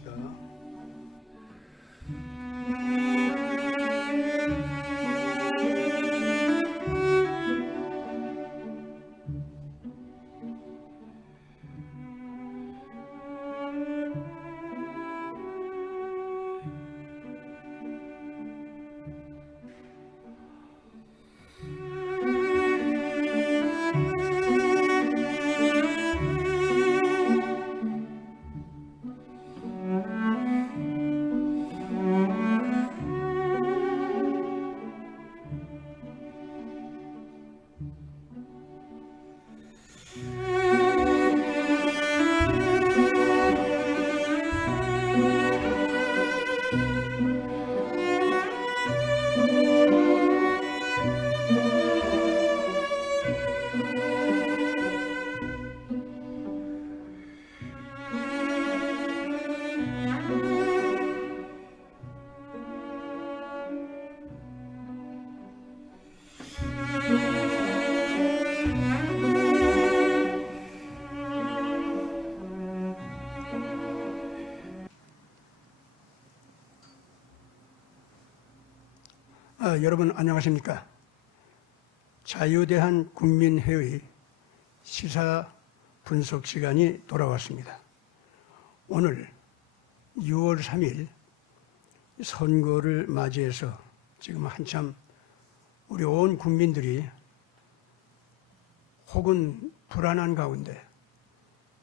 기도합시다. 여러분 안녕하십니까? 자유대한 국민회의 시사 분석 시간이 돌아왔습니다. 오늘 6월 3일 선거를 맞이해서 지금 한참 우리 온 국민들이 혹은 불안한 가운데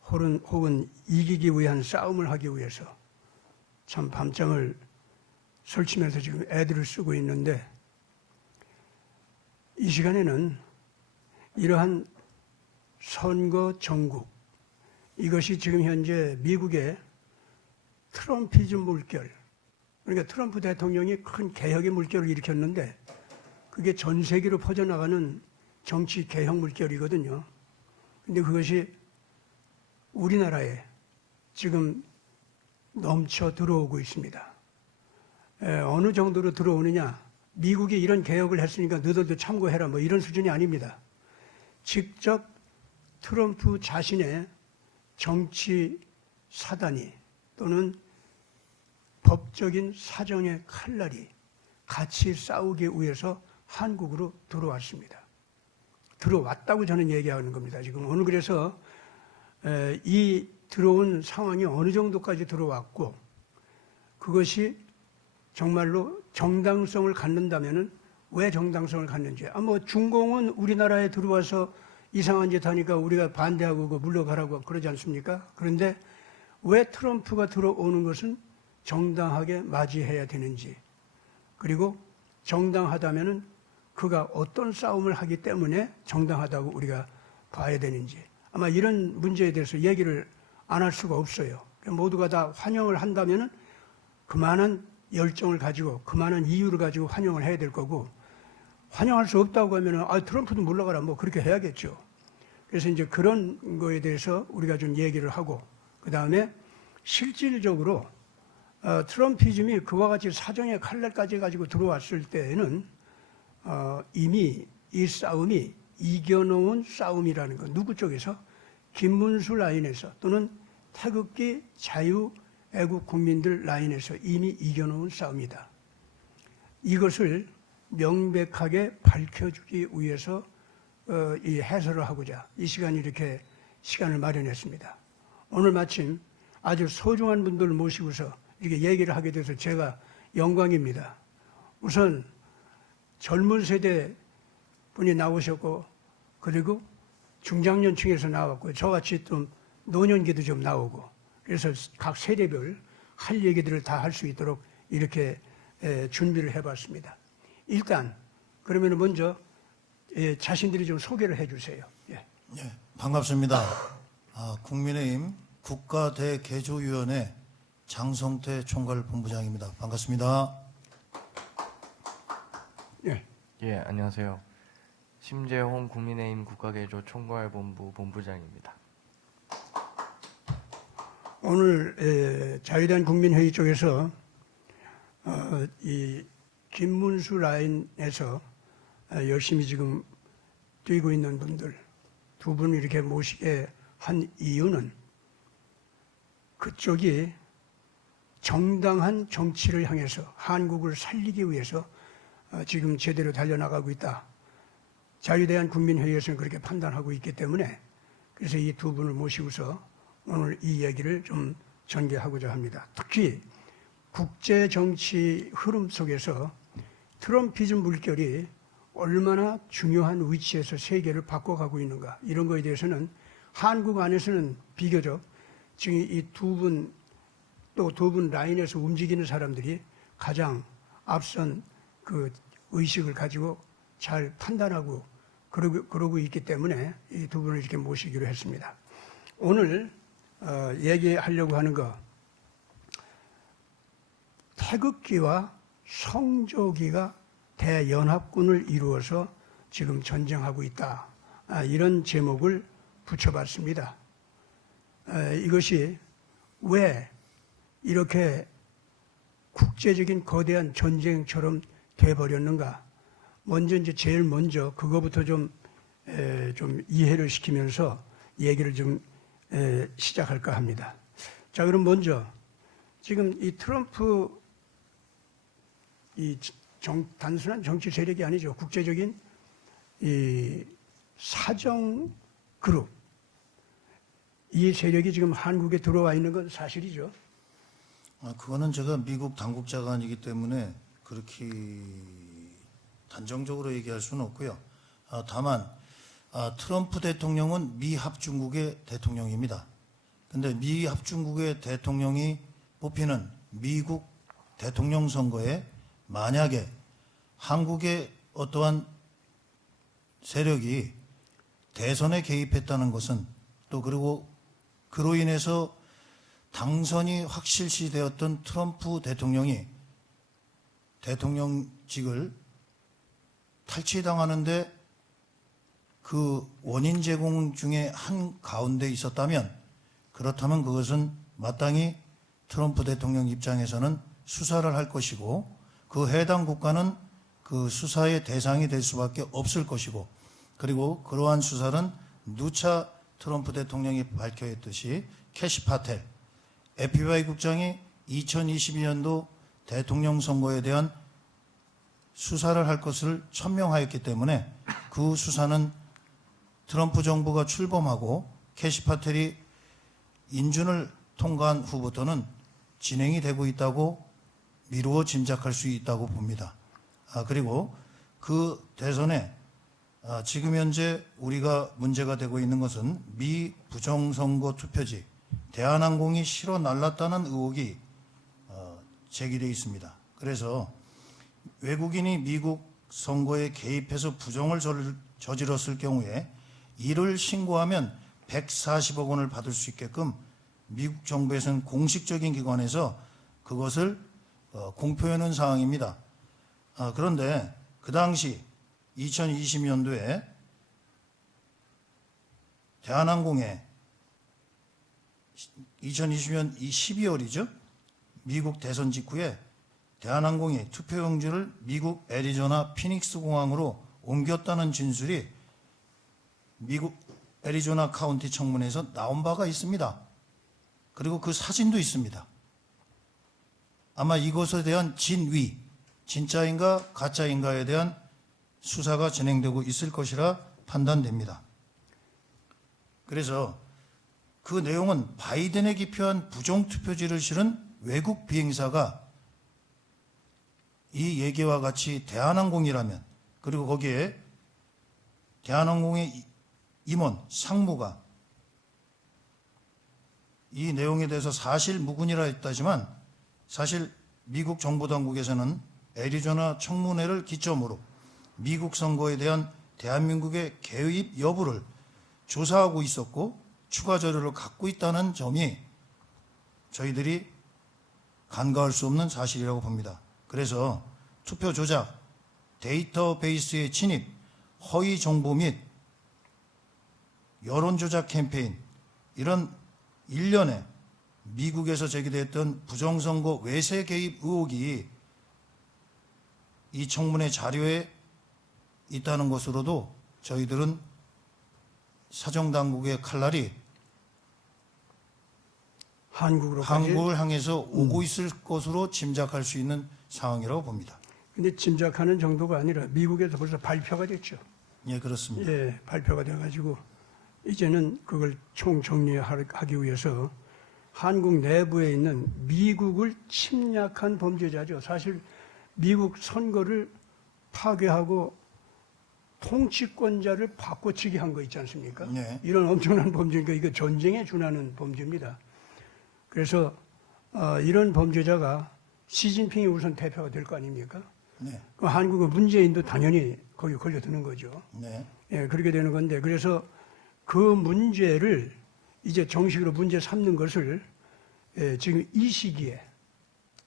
혹은 이기기 위한 싸움을 하기 위해서 참 밤잠을 설치면서 지금 애들을 쓰고 있는데, 이 시간에는 이러한 선거 정국, 이것이 지금 현재 미국의 트럼피즘 물결, 그러니까 트럼프 대통령이 큰 개혁의 물결을 일으켰는데 그게 전 세계로 퍼져나가는 정치 개혁 물결이거든요. 근데 그것이 우리나라에 지금 넘쳐 들어오고 있습니다. 어느 정도로 들어오느냐, 미국이 이런 개혁을 했으니까 너희들도 참고해라 뭐 이런 수준이 아닙니다. 직접 트럼프 자신의 정치 사단이 또는 법적인 사정의 칼날이 같이 싸우기 위해서 한국으로 들어왔습니다. 들어왔다고 저는 얘기하는 겁니다. 지금 오늘 그래서 이 들어온 상황이 어느 정도까지 들어왔고, 그것이 정말로 정당성을 갖는다면은 왜 정당성을 갖는지. 뭐 중공은 우리나라에 들어와서 이상한 짓 하니까 우리가 반대하고 물러가라고 그러지 않습니까? 그런데 왜 트럼프가 들어오는 것은 정당하게 맞이해야 되는지, 그리고 정당하다면은 그가 어떤 싸움을 하기 때문에 정당하다고 우리가 봐야 되는지, 아마 이런 문제에 대해서 얘기를 안 할 수가 없어요. 모두가 다 환영을 한다면은 그만한 열정을 가지고 그만한 이유를 가지고 환영을 해야 될 거고, 환영할 수 없다고 하면은 트럼프도 물러가라 뭐 그렇게 해야겠죠. 그래서 이제 그런 거에 대해서 우리가 좀 얘기를 하고, 그 다음에 실질적으로 트럼피즘이 그와 같이 사정의 칼날까지 가지고 들어왔을 때에는 이미 이 싸움이 이겨놓은 싸움이라는 것, 누구 쪽에서? 김문수 라인에서 또는 태극기 자유 애국 국민들 라인에서 이미 이겨놓은 싸움이다. 이것을 명백하게 밝혀주기 위해서 이 해설을 하고자 이 시간이 이렇게 시간을 마련했습니다. 오늘 마침 아주 소중한 분들을 모시고서 이렇게 얘기를 하게 돼서 제가 영광입니다. 우선 젊은 세대 분이 나오셨고, 그리고 중장년층에서 나왔고, 저같이 좀 노년기도 좀 나오고, 그래서 각 세대별 할 얘기들을 다 할 수 있도록 이렇게 준비를 해봤습니다. 일단 그러면 먼저 자신들이 좀 소개를 해주세요. 예. 네, 반갑습니다. 국민의힘 국가대개조위원회 장성태 총괄본부장입니다. 반갑습니다. 예. 예, 안녕하세요. 심재홍 국민의힘 국가개조 총괄본부 본부장입니다. 오늘 자유대한 국민회의 쪽에서 이 김문수 라인에서 열심히 지금 뛰고 있는 분들 두 분을 이렇게 모시게 한 이유는 그쪽이 정당한 정치를 향해서 한국을 살리기 위해서 지금 제대로 달려나가고 있다. 자유대한국민회의에서는 그렇게 판단하고 있기 때문에 그래서 이 두 분을 모시고서 오늘 이 얘기를 좀 전개하고자 합니다. 특히 국제 정치 흐름 속에서 트럼피즘 물결이 얼마나 중요한 위치에서 세계를 바꿔가고 있는가 이런 거에 대해서는 한국 안에서는 비교적 지금 이 두 분 또 두 분 라인에서 움직이는 사람들이 가장 앞선 그 의식을 가지고 잘 판단하고 그러고 있기 때문에 이 두 분을 이렇게 모시기로 했습니다. 오늘 얘기하려고 하는 거 태극기와 성조기가 대연합군을 이루어서 지금 전쟁하고 있다. 이런 제목을 붙여봤습니다. 이것이 왜 이렇게 국제적인 거대한 전쟁처럼 돼버렸는가? 제일 먼저 그거부터 좀 이해를 시키면서 얘기를 좀 시작할까 합니다. 자, 그럼 먼저 지금 이 트럼프 단순한 정치 세력이 아니죠. 국제적인 이 사정 그룹 이 세력이 지금 한국에 들어와 있는 건 사실이죠. 그거는 제가 미국 당국자가 아니기 때문에 그렇게 단정적으로 얘기할 수는 없고요. 다만 트럼프 대통령은 미 합중국의 대통령입니다. 근데 미 합중국의 대통령이 뽑히는 미국 대통령 선거에 만약에 한국의 어떠한 세력이 대선에 개입했다는 것은 또 그리고 그로 인해서 당선이 확실시되었던 트럼프 대통령이 대통령직을 탈취당하는데 그 원인 제공 중에 한 가운데 있었다면 그렇다면 그것은 마땅히 트럼프 대통령 입장에서는 수사를 할 것이고 그 해당 국가는 그 수사의 대상이 될 수밖에 없을 것이고 그리고 그러한 수사는 누차 트럼프 대통령이 밝혀했듯이 캐시 파텔, FBI 국장이 2022년도 대통령 선거에 대한 수사를 할 것을 천명하였기 때문에 그 수사는 트럼프 정부가 출범하고 캐시 파텔이 인준을 통과한 후부터는 진행이 되고 있다고 미루어 짐작할 수 있다고 봅니다. 그리고 그 대선에 지금 현재 우리가 문제가 되고 있는 것은 미 부정선거 투표지 대한항공이 실어 날랐다는 의혹이 제기되어 있습니다. 그래서 외국인이 미국 선거에 개입해서 부정을 저질렀을 경우에 이를 신고하면 140억 원을 받을 수 있게끔 미국 정부에서는 공식적인 기관에서 그것을 공표해놓은 상황입니다. 그런데 그 당시 2020년도에 대한항공에 2020년 12월이죠. 미국 대선 직후에 대한항공이 투표용지를 미국 애리조나 피닉스 공항으로 옮겼다는 진술이 미국 애리조나 카운티 청문회에서 나온 바가 있습니다. 그리고 그 사진도 있습니다. 아마 이것에 대한 진위, 진짜인가 가짜인가에 대한 수사가 진행되고 있을 것이라 판단됩니다. 그래서 그 내용은 바이든에 기표한 부정투표지를 실은 외국 비행사가 이 얘기와 같이 대한항공이라면 그리고 거기에 대한항공의 임원, 상무가 이 내용에 대해서 사실 무근이라 했다지만 사실 미국 정부 당국에서는 애리조나 청문회를 기점으로 미국 선거에 대한 대한민국의 개입 여부를 조사하고 있었고 추가 자료를 갖고 있다는 점이 저희들이 간과할 수 없는 사실이라고 봅니다. 그래서 투표 조작, 데이터베이스의 침입, 허위 정보 및 여론 조작 캠페인 이런 일련의 미국에서 제기됐던 부정선거 외세 개입 의혹이 이 청문회 자료에 있다는 것으로도 저희들은 사정당국의 칼날이 한국을 향해서 오고 있을 것으로 짐작할 수 있는 상황이라고 봅니다. 근데 짐작하는 정도가 아니라 미국에서 벌써 발표가 됐죠. 예, 그렇습니다. 예, 발표가 돼가지고 이제는 그걸 총정리하기 위해서 한국 내부에 있는 미국을 침략한 범죄자죠. 사실 미국 선거를 파괴하고 통치권자를 바꿔치기 한 거 있지 않습니까? 네. 이런 엄청난 범죄니까 이거 전쟁에 준하는 범죄입니다. 그래서 이런 범죄자가 시진핑이 우선 대표가 될 거 아닙니까? 네. 그 한국의 문재인도 당연히 거기 걸려드는 거죠. 네. 예, 그렇게 되는 건데 그래서 그 문제를 이제 정식으로 문제 삼는 것을 지금 이 시기에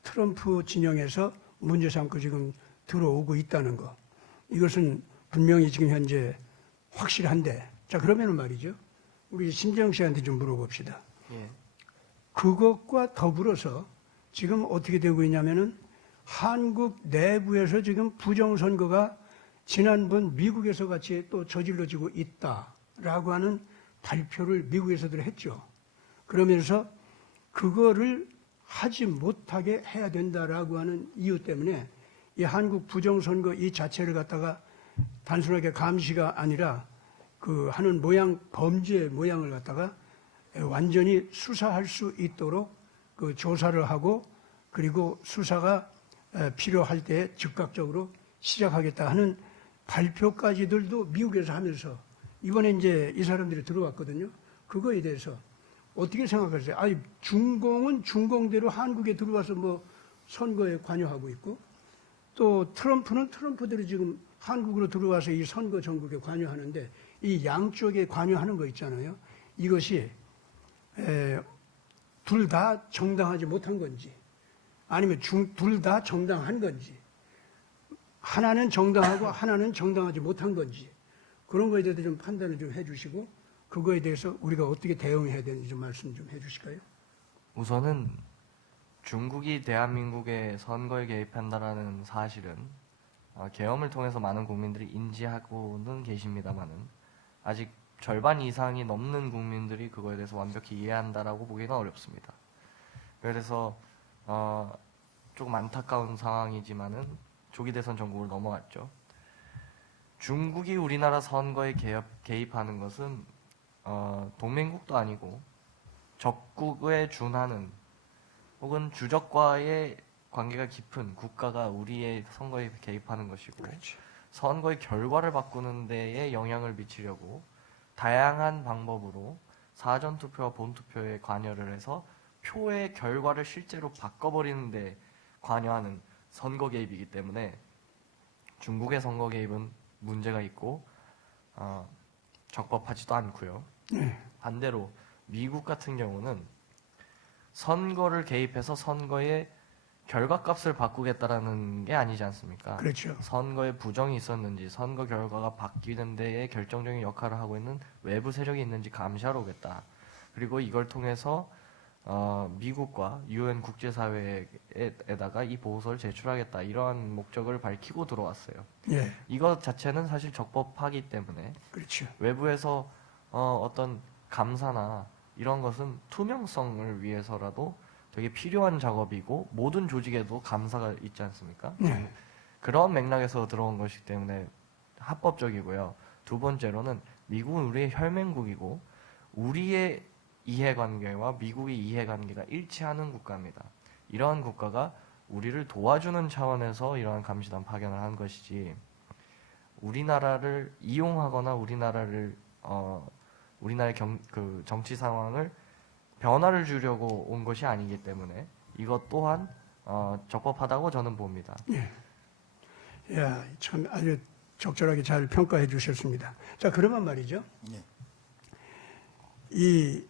트럼프 진영에서 문제 삼고 지금 들어오고 있다는 거. 이것은 분명히 지금 현재 확실한데 자 그러면은 말이죠. 우리 심재영 씨한테 좀 물어봅시다. 예. 그것과 더불어서 지금 어떻게 되고 있냐면은 한국 내부에서 지금 부정선거가 지난번 미국에서 같이 또 저질러지고 있다라고 하는 발표를 미국에서들 했죠. 그러면서 그거를 하지 못하게 해야 된다라고 하는 이유 때문에 이 한국 부정선거 이 자체를 갖다가 단순하게 감시가 아니라 그 하는 모양, 범죄 모양을 갖다가 완전히 수사할 수 있도록 그 조사를 하고 그리고 수사가 필요할 때 즉각적으로 시작하겠다 하는 발표까지들도 미국에서 하면서 이번에 이제 이 사람들이 들어왔거든요. 그거에 대해서 어떻게 생각하세요? 아니, 중공은 중공대로 한국에 들어와서 뭐 선거에 관여하고 있고 또 트럼프는 트럼프대로 지금 한국으로 들어와서 이 선거 전국에 관여하는데 이 양쪽에 관여하는 거 있잖아요. 이것이 둘 다 정당하지 못한 건지 아니면 둘 다 정당한 건지 하나는 정당하고 하나는 정당하지 못한 건지 그런 거에 대해서 좀 판단을 좀 해주시고 그거에 대해서 우리가 어떻게 대응해야 되는지 좀 말씀 좀 해주실까요? 우선은 중국이 대한민국의 선거에 개입한다라는 사실은 계엄을 통해서 많은 국민들이 인지하고는 계십니다만은 아직 절반 이상이 넘는 국민들이 그거에 대해서 완벽히 이해한다라고 보기는 어렵습니다. 그래서 조금 안타까운 상황이지만은 조기 대선 전국으로 넘어갔죠. 중국이 우리나라 선거에 개입하는 것은 동맹국도 아니고 적국에 준하는 혹은 주적과의 관계가 깊은 국가가 우리의 선거에 개입하는 것이고 그렇지. 선거의 결과를 바꾸는 데에 영향을 미치려고 다양한 방법으로 사전투표와 본투표에 관여를 해서 표의 결과를 실제로 바꿔버리는 데 관여하는 선거 개입이기 때문에 중국의 선거 개입은 문제가 있고 적법하지도 않고요. 반대로 미국 같은 경우는 선거를 개입해서 선거의 결과값을 바꾸겠다라는 게 아니지 않습니까? 그렇죠. 선거에 부정이 있었는지 선거 결과가 바뀌는 데에 결정적인 역할을 하고 있는 외부 세력이 있는지 감시하러 오겠다. 그리고 이걸 통해서 미국과 UN 국제사회에다가 이 보고서를 제출하겠다. 이러한 목적을 밝히고 들어왔어요. 예, 이것 자체는 사실 적법하기 때문에 그렇죠. 외부에서 어떤 감사나 이런 것은 투명성을 위해서라도 되게 필요한 작업이고 모든 조직에도 감사가 있지 않습니까? 네. 그런 맥락에서 들어온 것이기 때문에 합법적이고요. 두 번째로는 미국은 우리의 혈맹국이고 우리의 이해관계와 미국의 이해관계가 일치하는 국가입니다. 이러한 국가가 우리를 도와주는 차원에서 이러한 감시단 파견을 한 것이지 우리나라를 이용하거나 우리나라의 그 정치 상황을 변화를 주려고 온 것이 아니기 때문에 이것 또한 적법하다고 저는 봅니다. 야, 참 아주 적절하게 잘 평가해 주셨습니다. 자, 그러면 말이죠. 네. 이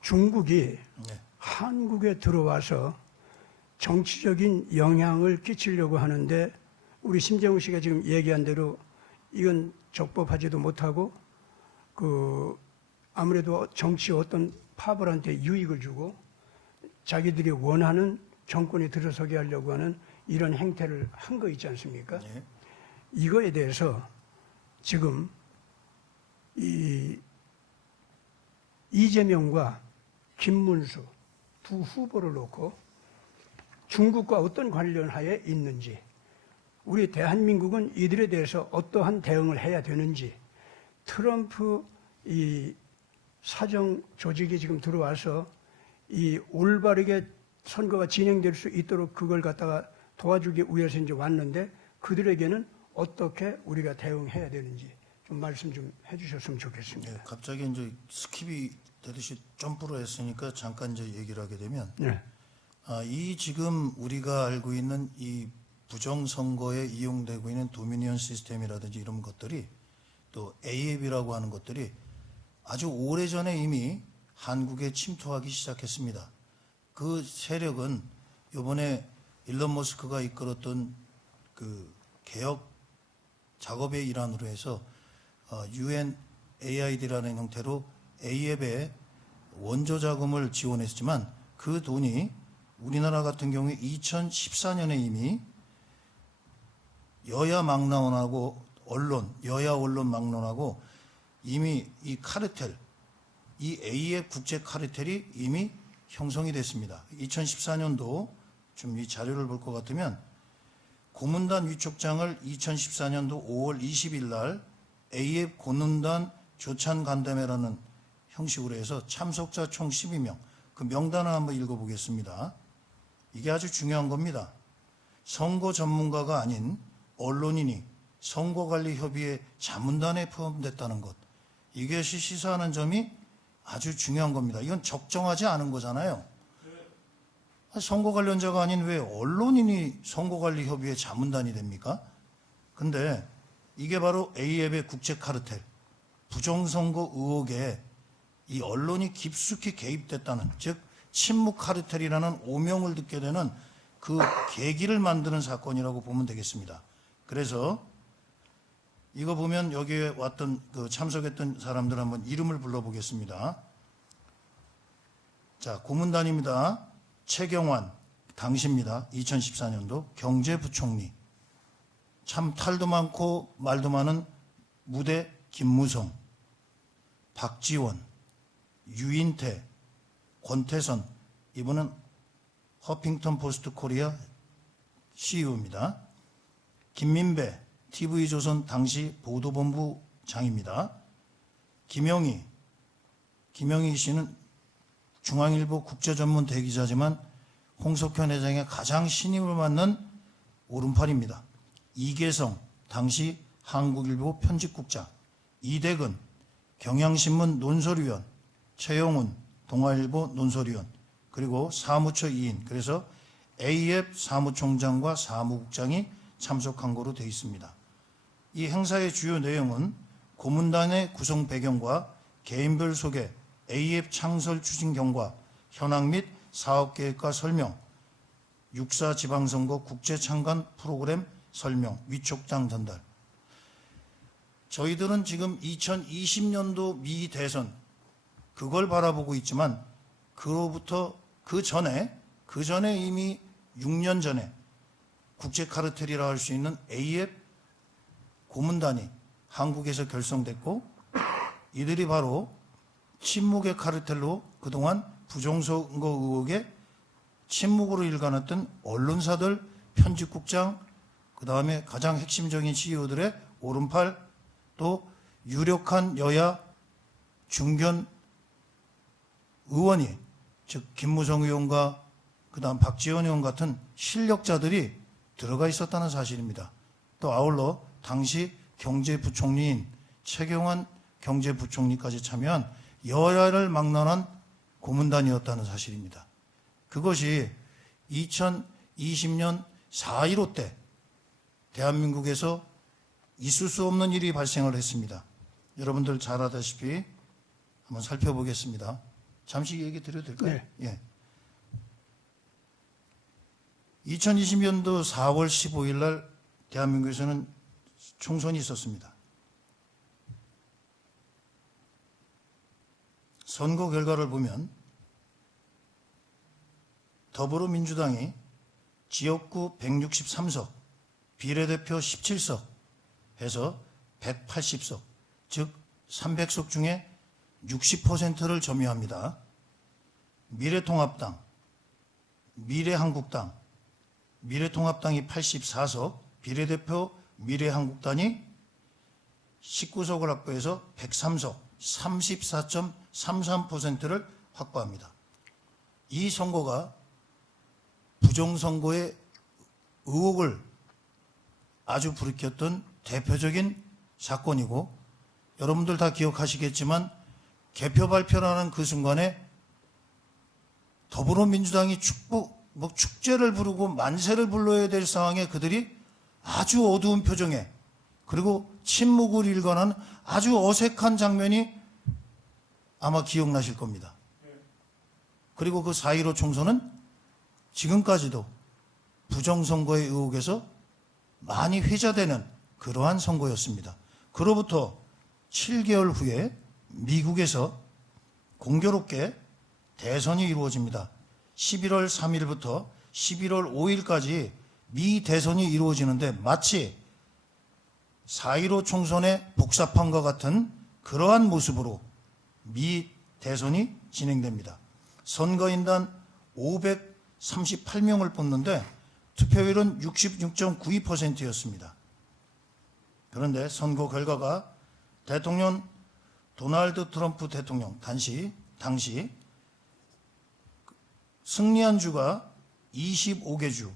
중국이 네. 한국에 들어와서 정치적인 영향을 끼치려고 하는데 우리 심재웅 씨가 지금 얘기한 대로 이건 적법하지도 못하고 아무래도 정치 어떤 파벌한테 유익을 주고 자기들이 원하는 정권에 들어서게 하려고 하는 이런 행태를 한 거 있지 않습니까? 네. 이거에 대해서 지금 이재명과 김문수 두 후보를 놓고 중국과 어떤 관련하에 있는지, 우리 대한민국은 이들에 대해서 어떠한 대응을 해야 되는지, 트럼프 이 사정 조직이 지금 들어와서 이 올바르게 선거가 진행될 수 있도록 그걸 갖다가 도와주기 위해서 이제 왔는데, 그들에게는 어떻게 우리가 대응해야 되는지 좀 말씀 좀 해주셨으면 좋겠습니다. 네, 갑자기 이제 스킵이 되듯이 점프로 했으니까 잠깐 이제 얘기를 하게 되면, 네. 이 지금 우리가 알고 있는 이 부정선거에 이용되고 있는 도미니언 시스템이라든지 이런 것들이, 또 AAB라고 하는 것들이 아주 오래전에 이미 한국에 침투하기 시작했습니다. 그 세력은 이번에 일론 머스크가 이끌었던 그 개혁 작업의 일환으로 해서 UNAID라는 형태로 A앱에 원조 자금을 지원했지만, 그 돈이 우리나라 같은 경우에 2014년에 이미 여야 막론하고 여야 언론 막론하고 이미 이 카르텔, 이 A앱 국제 카르텔이 이미 형성이 됐습니다. 2014년도 좀 이 자료를 볼 것 같으면, 고문단 위촉장을 2014년도 5월 20일 날 A앱 고문단 조찬 간담회라는 형식으로 해서 참석자 총 12명, 그 명단을 한번 읽어보겠습니다. 이게 아주 중요한 겁니다. 선거 전문가가 아닌 언론인이 선거관리협의회 자문단에 포함됐다는 것, 이것이 시사하는 점이 아주 중요한 겁니다. 이건 적정하지 않은 거잖아요. 선거 관련자가 아닌 왜 언론인이 선거관리협의회 자문단이 됩니까? 근데 이게 바로 A앱의 국제 카르텔, 부정선거 의혹에 이 언론이 깊숙이 개입됐다는, 즉 침묵 카르텔이라는 오명을 듣게 되는 그 계기를 만드는 사건이라고 보면 되겠습니다. 그래서 이거 보면 여기에 왔던 그 참석했던 사람들 한번 이름을 불러보겠습니다. 자, 고문단입니다. 최경환 당시입니다. 2014년도 경제부총리. 참 탈도 많고 말도 많은 무대 김무성, 박지원, 유인태, 권태선, 이분은 허핑턴 포스트 코리아 CEO입니다. 김민배, TV조선 당시 보도본부장입니다. 김영희 씨는 중앙일보 국제전문 대기자지만 홍석현 회장의 가장 신임을 받는 오른팔입니다. 이계성, 당시 한국일보 편집국장, 이대근, 경향신문 논설위원, 최영훈, 동아일보 논설위원, 그리고 사무처 2인, 그래서 A앱 사무총장과 사무국장이 참석한 거로 되어 있습니다. 이 행사의 주요 내용은 고문단의 구성 배경과 개인별 소개, A앱 창설 추진 경과, 현황 및 사업계획과 설명, 6.4 지방선거 국제창간 프로그램 설명, 위촉장 전달. 저희들은 지금 2020년도 미 대선, 그걸 바라보고 있지만, 그로부터 그 전에 이미 6년 전에 국제 카르텔이라 할 수 있는 A앱 고문단이 한국에서 결성됐고, 이들이 바로 침묵의 카르텔로 그동안 부정선거 의혹에 침묵으로 일관했던 언론사들, 편집국장, 그 다음에 가장 핵심적인 CEO들의 오른팔, 또 유력한 여야 중견 의원이, 즉 김무성 의원과 그 다음 박지원 의원 같은 실력자들이 들어가 있었다는 사실입니다. 또 아울러 당시 경제부총리인 최경환 경제부총리까지 참여한 여야를 막론한 고문단이었다는 사실입니다. 그것이 2020년 4.15 때 대한민국에서 있을 수 없는 일이 발생을 했습니다. 여러분들 잘 아다시피 한번 살펴보겠습니다. 잠시 얘기 드려도 될까요? 네. 예. 2020년도 4월 15일 날 대한민국에서는 총선이 있었습니다. 선거 결과를 보면 더불어민주당이 지역구 163석, 비례대표 17석 해서 180석, 즉 300석 중에 60%를 점유합니다. 미래통합당, 미래한국당, 미래통합당이 84석, 비례대표 미래한국당이 19석을 확보해서 103석, 34.33%를 확보합니다. 이 선거가 부정선거의 의혹을 아주 불이켰던 대표적인 사건이고, 여러분들 다 기억하시겠지만 개표 발표라는 그 순간에 더불어민주당이 축제를 부르고 만세를 불러야 될 상황에 그들이 아주 어두운 표정에, 그리고 침묵을 일관한 아주 어색한 장면이 아마 기억나실 겁니다. 그리고 그 4.15 총선은 지금까지도 부정선거의 의혹에서 많이 회자되는 그러한 선거였습니다. 그로부터 7개월 후에 미국에서 공교롭게 대선이 이루어집니다. 11월 3일부터 11월 5일까지 미 대선이 이루어지는데 마치 4.15 총선의 복사판과 같은 그러한 모습으로 미 대선이 진행됩니다. 선거인단 538명을 뽑는데 투표율은 66.92%였습니다. 그런데 선거 결과가 대통령 도널드 트럼프 대통령 당시 승리한 주가 25개 주,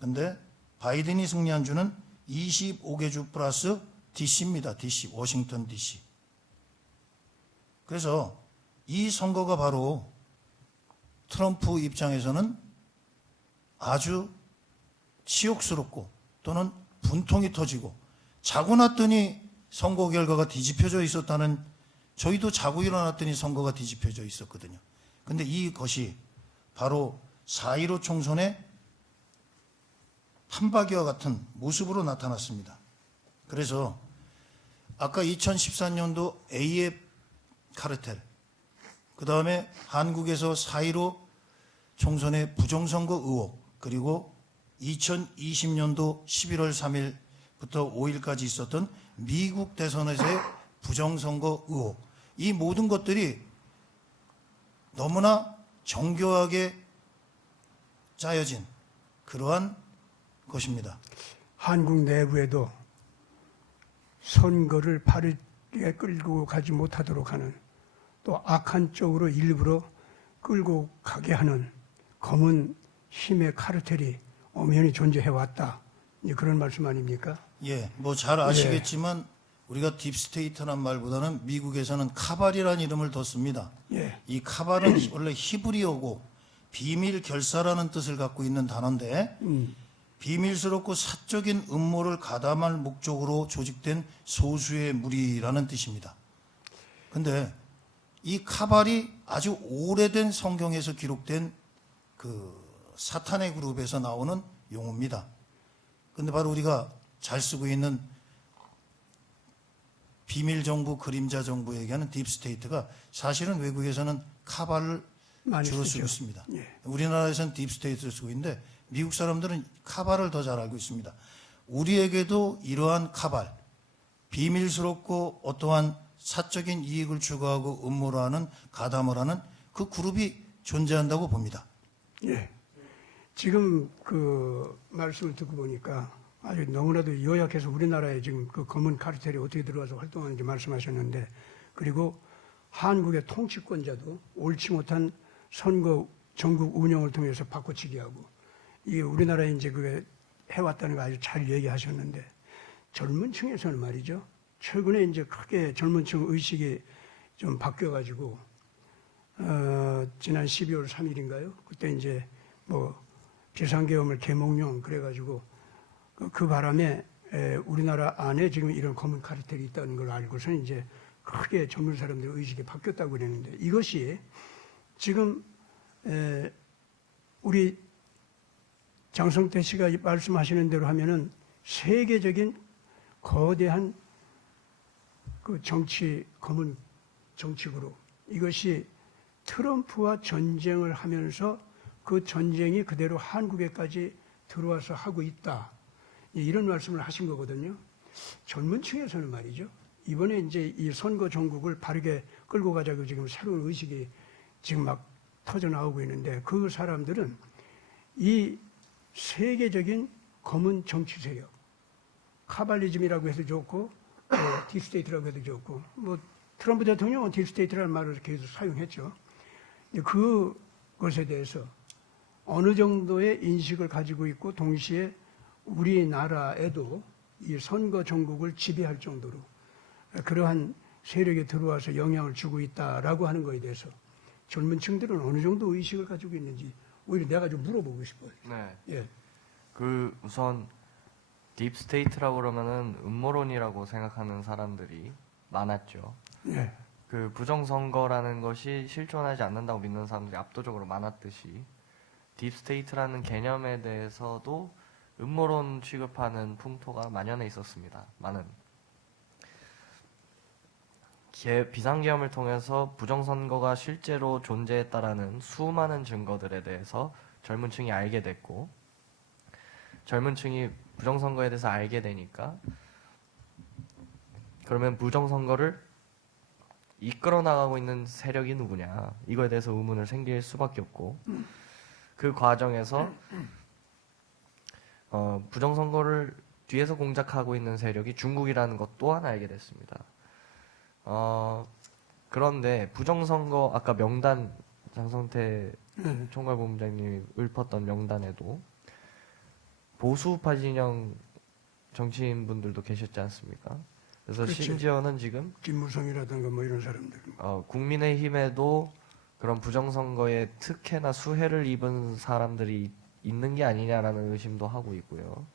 근데 바이든이 승리한 주는 25개 주 플러스 DC입니다. DC, 워싱턴 DC. 그래서 이 선거가 바로 트럼프 입장에서는 아주 치욕스럽고 또는 분통이 터지고, 자고 났더니 선거 결과가 뒤집혀져 있었다는, 저희도 자고 일어났더니 선거가 뒤집혀져 있었거든요. 근데 이것이 바로 4.15 총선의 판박이와 같은 모습으로 나타났습니다. 그래서 아까 2014년도 A의 카르텔, 그 다음에 한국에서 4.15 총선의 부정선거 의혹, 그리고 2020년도 11월 3일부터 5일까지 있었던 미국 대선에서의 부정선거 의혹, 이 모든 것들이 너무나 정교하게 짜여진 그러한 것입니다. 한국 내부에도 선거를 바르게 끌고 가지 못하도록 하는, 또 악한 쪽으로 일부러 끌고 가게 하는 검은 힘의 카르텔이 엄연히 존재해왔다. 그런 말씀 아닙니까? 예, 뭐 잘 아시겠지만 우리가 딥스테이트란 말보다는 미국에서는 카발이라는 이름을 더 씁니다. 예. 이 카발은 원래 히브리어고 비밀 결사라는 뜻을 갖고 있는 단어인데, 비밀스럽고 사적인 음모를 가담할 목적으로 조직된 소수의 무리라는 뜻입니다. 근데 이 카발이 아주 오래된 성경에서 기록된 그 사탄의 그룹에서 나오는 용어입니다. 근데 바로 우리가 잘 쓰고 있는 비밀 정부, 그림자 정부 얘기하는 딥스테이트가 사실은 외국에서는 카발을 주로 쓰고 있습니다. 예. 우리나라에서는 딥스테이트를 쓰고 있는데 미국 사람들은 카발을 더 잘 알고 있습니다. 우리에게도 이러한 카발, 비밀스럽고 어떠한 사적인 이익을 추구하고 음모를 하는, 가담을 하는 그 그룹이 존재한다고 봅니다. 예. 지금 그 말씀을 듣고 보니까 아주 너무나도 요약해서 우리나라에 지금 그 검은 카르텔이 어떻게 들어와서 활동하는지 말씀하셨는데, 그리고 한국의 통치권자도 옳지 못한 선거 전국 운영을 통해서 바꿔치기 하고, 이게 우리나라에 이제 그게 해왔다는 거 아주 잘 얘기하셨는데, 젊은 층에서는 말이죠. 최근에 이제 크게 젊은 층 의식이 좀 바뀌어가지고, 지난 12월 3일인가요? 그때 이제 뭐 비상계엄을 계몽령 그래가지고 그 바람에 우리나라 안에 지금 이런 검은 카르텔이 있다는 걸 알고서는 이제 크게 젊은 사람들의 의식이 바뀌었다고 그랬는데, 이것이 지금 우리 장성태 씨가 말씀하시는 대로 하면은 세계적인 거대한 그 정치, 검은 정치 그룹, 이것이 트럼프와 전쟁을 하면서 그 전쟁이 그대로 한국에까지 들어와서 하고 있다. 이런 말씀을 하신 거거든요. 젊은 층에서는 말이죠. 이번에 이제 이 선거 전국을 바르게 끌고 가자고 지금 새로운 의식이 지금 막 터져 나오고 있는데 그 사람들은 이 세계적인 검은 정치 세력, 카발리즘이라고 해도 좋고 딥스테이트라고 해도 좋고 뭐 트럼프 대통령은 딥스테이트라는 말을 계속 사용했죠. 그것에 대해서 어느 정도의 인식을 가지고 있고 동시에 우리나라에도 이 선거 전국을 지배할 정도로 그러한 세력이 들어와서 영향을 주고 있다라고 하는 것에 대해서 젊은 층들은 어느 정도 의식을 가지고 있는지 오히려 내가 좀 물어보고 싶어요. 네. 예. 우선 딥스테이트라고 그러면은 음모론이라고 생각하는 사람들이 많았죠. 예. 부정선거라는 것이 실존하지 않는다고 믿는 사람들이 압도적으로 많았듯이 딥스테이트라는 개념에 대해서도 음모론 취급하는 풍토가 만연해 있었습니다. 많은 비상계엄을 통해서 부정선거가 실제로 존재했다라는 수많은 증거들에 대해서 젊은 층이 알게 됐고, 젊은 층이 부정선거에 대해서 알게 되니까 그러면 부정선거를 이끌어 나가고 있는 세력이 누구냐, 이거에 대해서 의문을 생길 수밖에 없고, 그 과정에서 부정선거를 뒤에서 공작하고 있는 세력이 중국이라는 것 또한 알게 됐습니다. 그런데 부정선거, 아까 명단, 장성태 총괄본부장님이 읊었던 명단에도 보수파 진영 정치인분들도 계셨지 않습니까? 그래서 그렇지. 심지어는 지금 김무성이라든가 뭐 이런 사람들. 국민의힘에도 그런 부정선거에 특혜나 수혜를 입은 사람들이 있는 게 아니냐라는 의심도 하고 있고요.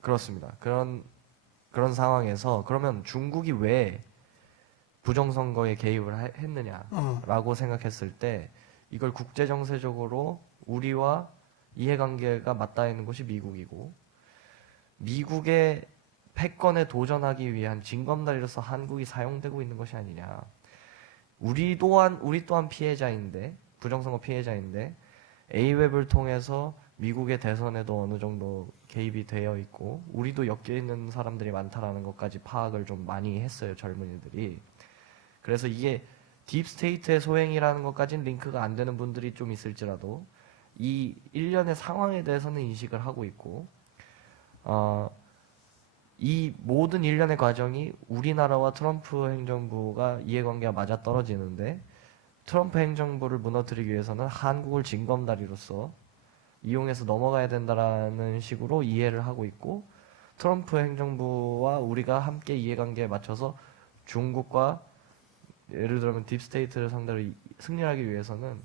그렇습니다. 그런 상황에서 그러면 중국이 왜 부정선거에 개입을 했느냐라고 생각했을 때 이걸 국제정세적으로 우리와 이해관계가 맞닿아 있는 곳이 미국이고, 미국의 패권에 도전하기 위한 징검다리로서 한국이 사용되고 있는 것이 아니냐. 우리 또한 피해자인데, 부정선거 피해자인데, A웹을 통해서 미국의 대선에도 어느 정도 개입이 되어 있고, 우리도 엮여 있는 사람들이 많다라는 것까지 파악을 좀 많이 했어요, 젊은이들이. 그래서 이게 딥스테이트의 소행이라는 것까지는 링크가 안 되는 분들이 좀 있을지라도, 이 일련의 상황에 대해서는 인식을 하고 있고, 이 모든 일련의 과정이 우리나라와 트럼프 행정부가 이해관계가 맞아 떨어지는데, 트럼프 행정부를 무너뜨리기 위해서는 한국을 징검다리로서 이용해서 넘어가야 된다라는 식으로 이해를 하고 있고, 트럼프 행정부와 우리가 함께 이해관계에 맞춰서 중국과 예를 들면 딥스테이트를 상대로 승리하기 위해서는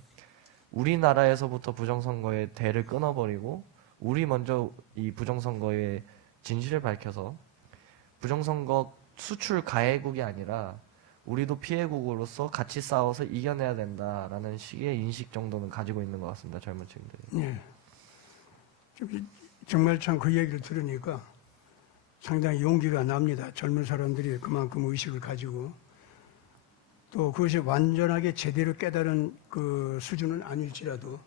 우리나라에서부터 부정선거의 대를 끊어버리고 우리 먼저 이 부정선거의 진실을 밝혀서 부정선거 수출 가해국이 아니라 우리도 피해국으로서 같이 싸워서 이겨내야 된다라는 식의 인식 정도는 가지고 있는 것 같습니다. 젊은 층들이. 예. 정말 참 그 얘기를 들으니까 상당히 용기가 납니다. 젊은 사람들이 그만큼 의식을 가지고 또 그것이 완전하게 제대로 깨달은 그 수준은 아닐지라도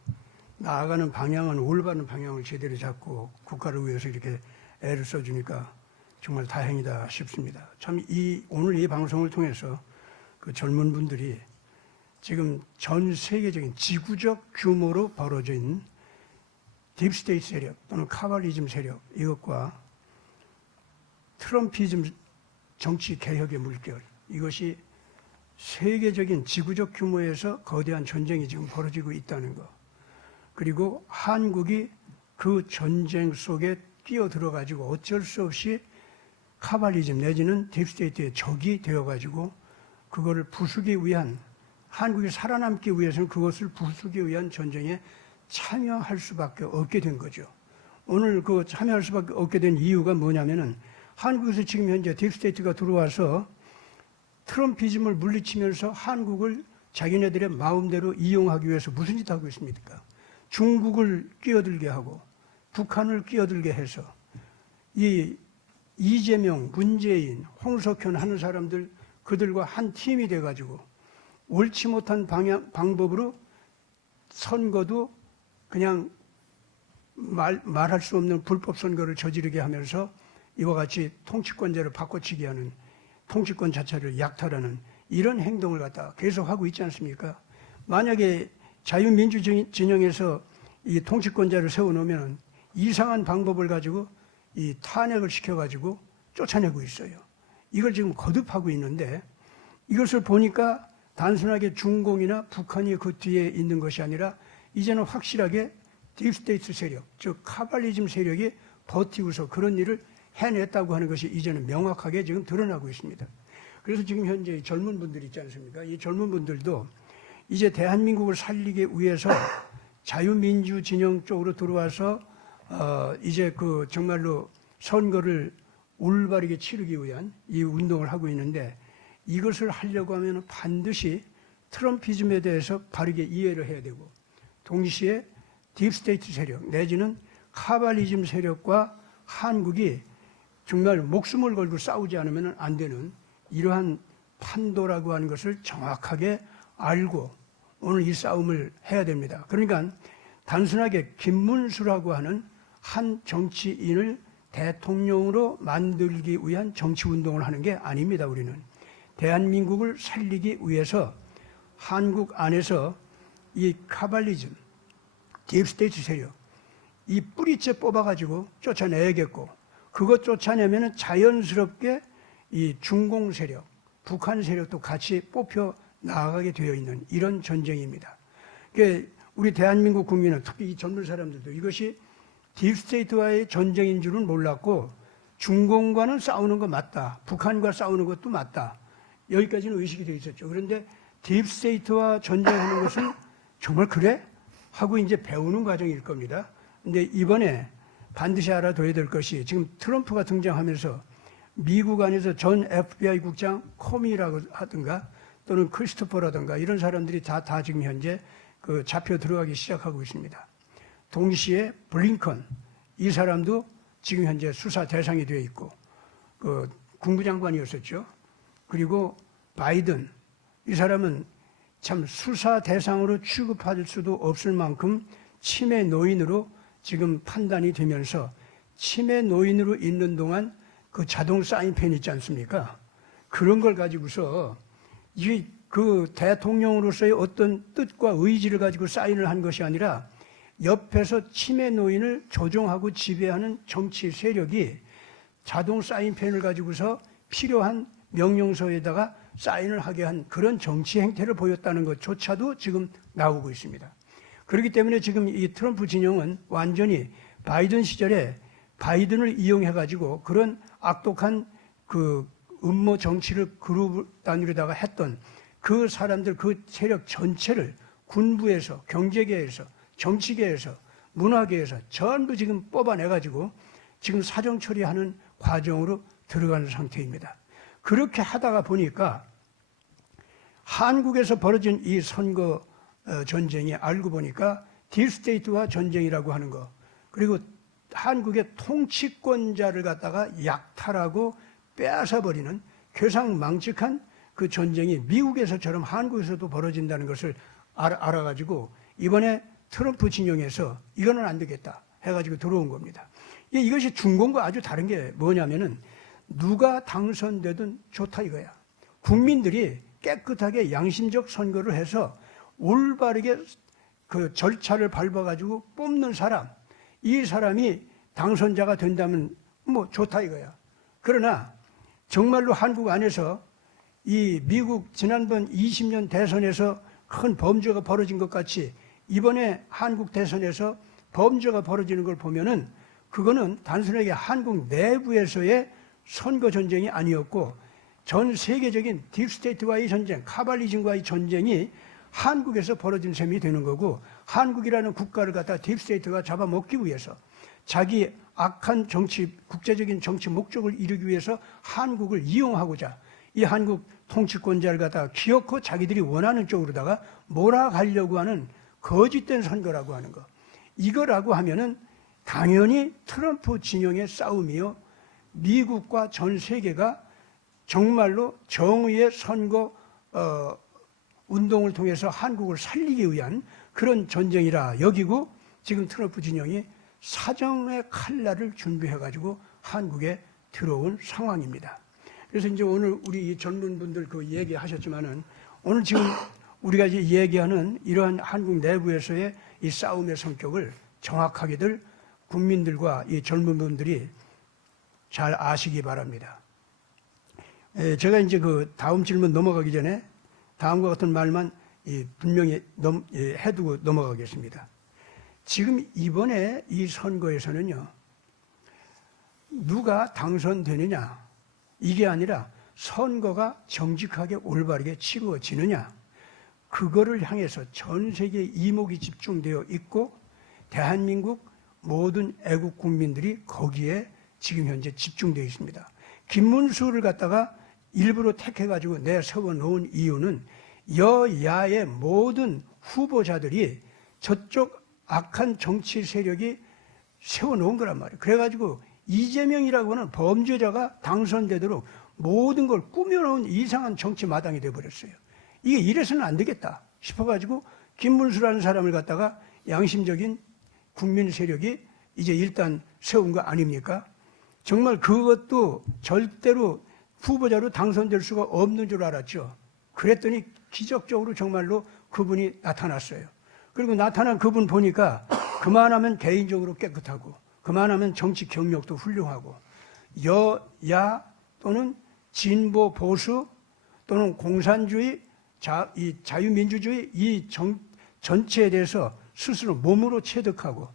나아가는 방향은 올바른 방향을 제대로 잡고 국가를 위해서 이렇게 애를 써주니까 정말 다행이다 싶습니다. 참 오늘 이 방송을 통해서 그 젊은 분들이 지금 전 세계적인 지구적 규모로 벌어진 딥스테이트 세력 또는 카발리즘 세력, 이것과 트럼피즘 정치 개혁의 물결, 이것이 세계적인 지구적 규모에서 거대한 전쟁이 지금 벌어지고 있다는 것, 그리고 한국이 그 전쟁 속에 뛰어들어가지고 어쩔 수 없이 카발리즘 내지는 딥스테이트의 적이 되어가지고 그거를 부수기 위한, 한국이 살아남기 위해서는 그것을 부수기 위한 전쟁에 참여할 수밖에 없게 된 거죠. 오늘 그 참여할 수밖에 없게 된 이유가 뭐냐면은 한국에서 지금 현재 딥스테이트가 들어와서 트럼피즘을 물리치면서 한국을 자기네들의 마음대로 이용하기 위해서 무슨 짓 하고 있습니까? 중국을 끼어들게 하고 북한을 끼어들게 해서 이 이재명, 문재인, 홍석현 하는 사람들, 그들과 한 팀이 돼가지고 옳지 못한 방법으로 선거도 그냥 말할 수 없는 불법 선거를 저지르게 하면서 이와 같이 통치권자를 바꿔치기 하는, 통치권 자체를 약탈하는 이런 행동을 갖다 계속하고 있지 않습니까? 만약에 자유민주 진영에서 이 통치권자를 세워놓으면 이상한 방법을 가지고 이 탄핵을 시켜가지고 쫓아내고 있어요. 이걸 지금 거듭하고 있는데 이것을 보니까 단순하게 중공이나 북한이 그 뒤에 있는 것이 아니라 이제는 확실하게 딥스테이트 세력, 즉 카발리즘 세력이 버티고서 그런 일을 해냈다고 하는 것이 이제는 명확하게 지금 드러나고 있습니다. 그래서 지금 현재 젊은 분들 있지 않습니까? 이 젊은 분들도 이제 대한민국을 살리기 위해서 자유민주 진영 쪽으로 들어와서 이제 그 정말로 선거를 올바르게 치르기 위한 이 운동을 하고 있는데 이것을 하려고 하면 반드시 트럼피즘에 대해서 바르게 이해를 해야 되고 동시에 딥스테이트 세력 내지는 카발리즘 세력과 한국이 정말 목숨을 걸고 싸우지 않으면 안 되는 이러한 판도라고 하는 것을 정확하게 알고 오늘 이 싸움을 해야 됩니다. 그러니까 단순하게 김문수라고 하는 한 정치인을 대통령으로 만들기 위한 정치운동을 하는 게 아닙니다. 우리는 대한민국을 살리기 위해서 한국 안에서 이 카발리즘, 딥스테이트 세력 이 뿌리째 뽑아가지고 쫓아내야겠고 그것 쫓아내면 자연스럽게 이 중공 세력, 북한 세력도 같이 뽑혀 나아가게 되어 있는 이런 전쟁입니다. 그러니까 우리 대한민국 국민은 특히 이 젊은 사람들도 이것이 딥스테이트와의 전쟁인 줄은 몰랐고 중공과는 싸우는 거 맞다. 북한과 싸우는 것도 맞다. 여기까지는 의식이 되어 있었죠. 그런데 딥스테이트와 전쟁하는 것은 정말 그래? 하고 이제 배우는 과정일 겁니다. 근데 이번에 반드시 알아둬야 될 것이 지금 트럼프가 등장하면서 미국 안에서 전 FBI 국장 코미라고 하든가 또는 크리스토퍼라든가 이런 사람들이 다 지금 현재 그 잡혀 들어가기 시작하고 있습니다. 동시에 블링컨 이 사람도 지금 현재 수사 대상이 되어 있고 그 국무장관이었었죠. 그리고 바이든 이 사람은 참 수사 대상으로 취급할 수도 없을 만큼 치매 노인으로 지금 판단이 되면서 치매 노인으로 있는 동안 그 자동 사인펜 있지 않습니까? 그런 걸 가지고서 그 대통령으로서의 어떤 뜻과 의지를 가지고 사인을 한 것이 아니라 옆에서 치매 노인을 조종하고 지배하는 정치 세력이 자동 사인펜을 가지고서 필요한 명령서에다가 사인을 하게 한 그런 정치 행태를 보였다는 것조차도 지금 나오고 있습니다. 그렇기 때문에 지금 이 트럼프 진영은 완전히 바이든 시절에 바이든을 이용해가지고 그런 악독한 그 음모 정치를 그룹 단위로다가 했던 그 사람들 그 세력 전체를 군부에서 경제계에서 정치계에서 문화계에서 전부 지금 뽑아내가지고 지금 사정 처리하는 과정으로 들어가는 상태입니다. 그렇게 하다가 보니까 한국에서 벌어진 이 선거 전쟁이 알고 보니까 딥스테이트와 전쟁이라고 하는 거 그리고 한국의 통치권자를 갖다가 약탈하고 빼앗아버리는 괴상망측한 그 전쟁이 미국에서처럼 한국에서도 벌어진다는 것을 알아가지고 이번에 트럼프 진영에서 이거는 안 되겠다 해가지고 들어온 겁니다. 이것이 중공과 아주 다른 게 뭐냐면은 누가 당선되든 좋다 이거야. 국민들이 깨끗하게 양심적 선거를 해서 올바르게 그 절차를 밟아가지고 뽑는 사람, 이 사람이 당선자가 된다면 뭐 좋다 이거야. 그러나 정말로 한국 안에서 이 미국 지난번 20년 대선에서 큰 범죄가 벌어진 것 같이 이번에 한국 대선에서 범죄가 벌어지는 걸 보면은 그거는 단순하게 한국 내부에서의 선거 전쟁이 아니었고 전 세계적인 딥스테이트와의 전쟁, 카발리즘과의 전쟁이 한국에서 벌어진 셈이 되는 거고 한국이라는 국가를 갖다 딥스테이트가 잡아먹기 위해서 자기 악한 정치, 국제적인 정치 목적을 이루기 위해서 한국을 이용하고자 이 한국 통치권자를 갖다가 기어코 자기들이 원하는 쪽으로다가 몰아가려고 하는 거짓된 선거라고 하는 거. 이거라고 하면은 당연히 트럼프 진영의 싸움이요. 미국과 전 세계가 정말로 정의의 선거 운동을 통해서 한국을 살리기 위한 그런 전쟁이라 여기고 지금 트럼프 진영이 사정의 칼날을 준비해가지고 한국에 들어온 상황입니다. 그래서 이제 오늘 우리 이 젊은 분들 그 얘기하셨지만은 오늘 지금 우리가 이제 얘기하는 이러한 한국 내부에서의 이 싸움의 성격을 정확하게들 국민들과 이 젊은 분들이 잘 아시기 바랍니다. 제가 이제 그 다음 질문 넘어가기 전에 다음과 같은 말만 분명히 해두고 넘어가겠습니다. 지금 이번에 이 선거에서는요, 누가 당선되느냐, 이게 아니라 선거가 정직하게 올바르게 치루어지느냐, 그거를 향해서 전 세계 이목이 집중되어 있고 대한민국 모든 애국 국민들이 거기에 지금 현재 집중되어 있습니다. 김문수를 갖다가 일부러 택해가지고 내세워 놓은 이유는 여야의 모든 후보자들이 저쪽 악한 정치 세력이 세워놓은 거란 말이에요. 그래가지고 이재명이라고 하는 범죄자가 당선되도록 모든 걸 꾸며놓은 이상한 정치 마당이 되어버렸어요. 이게 이래서는 안 되겠다 싶어가지고 김문수라는 사람을 갖다가 양심적인 국민 세력이 이제 일단 세운 거 아닙니까? 정말 그것도 절대로 후보자로 당선될 수가 없는 줄 알았죠. 그랬더니 기적적으로 정말로 그분이 나타났어요. 그리고 나타난 그분 보니까 그만하면 개인적으로 깨끗하고 그만하면 정치 경력도 훌륭하고 여야 또는 진보 보수 또는 공산주의 이 자유민주주의 이 전체에 대해서 스스로 몸으로 체득하고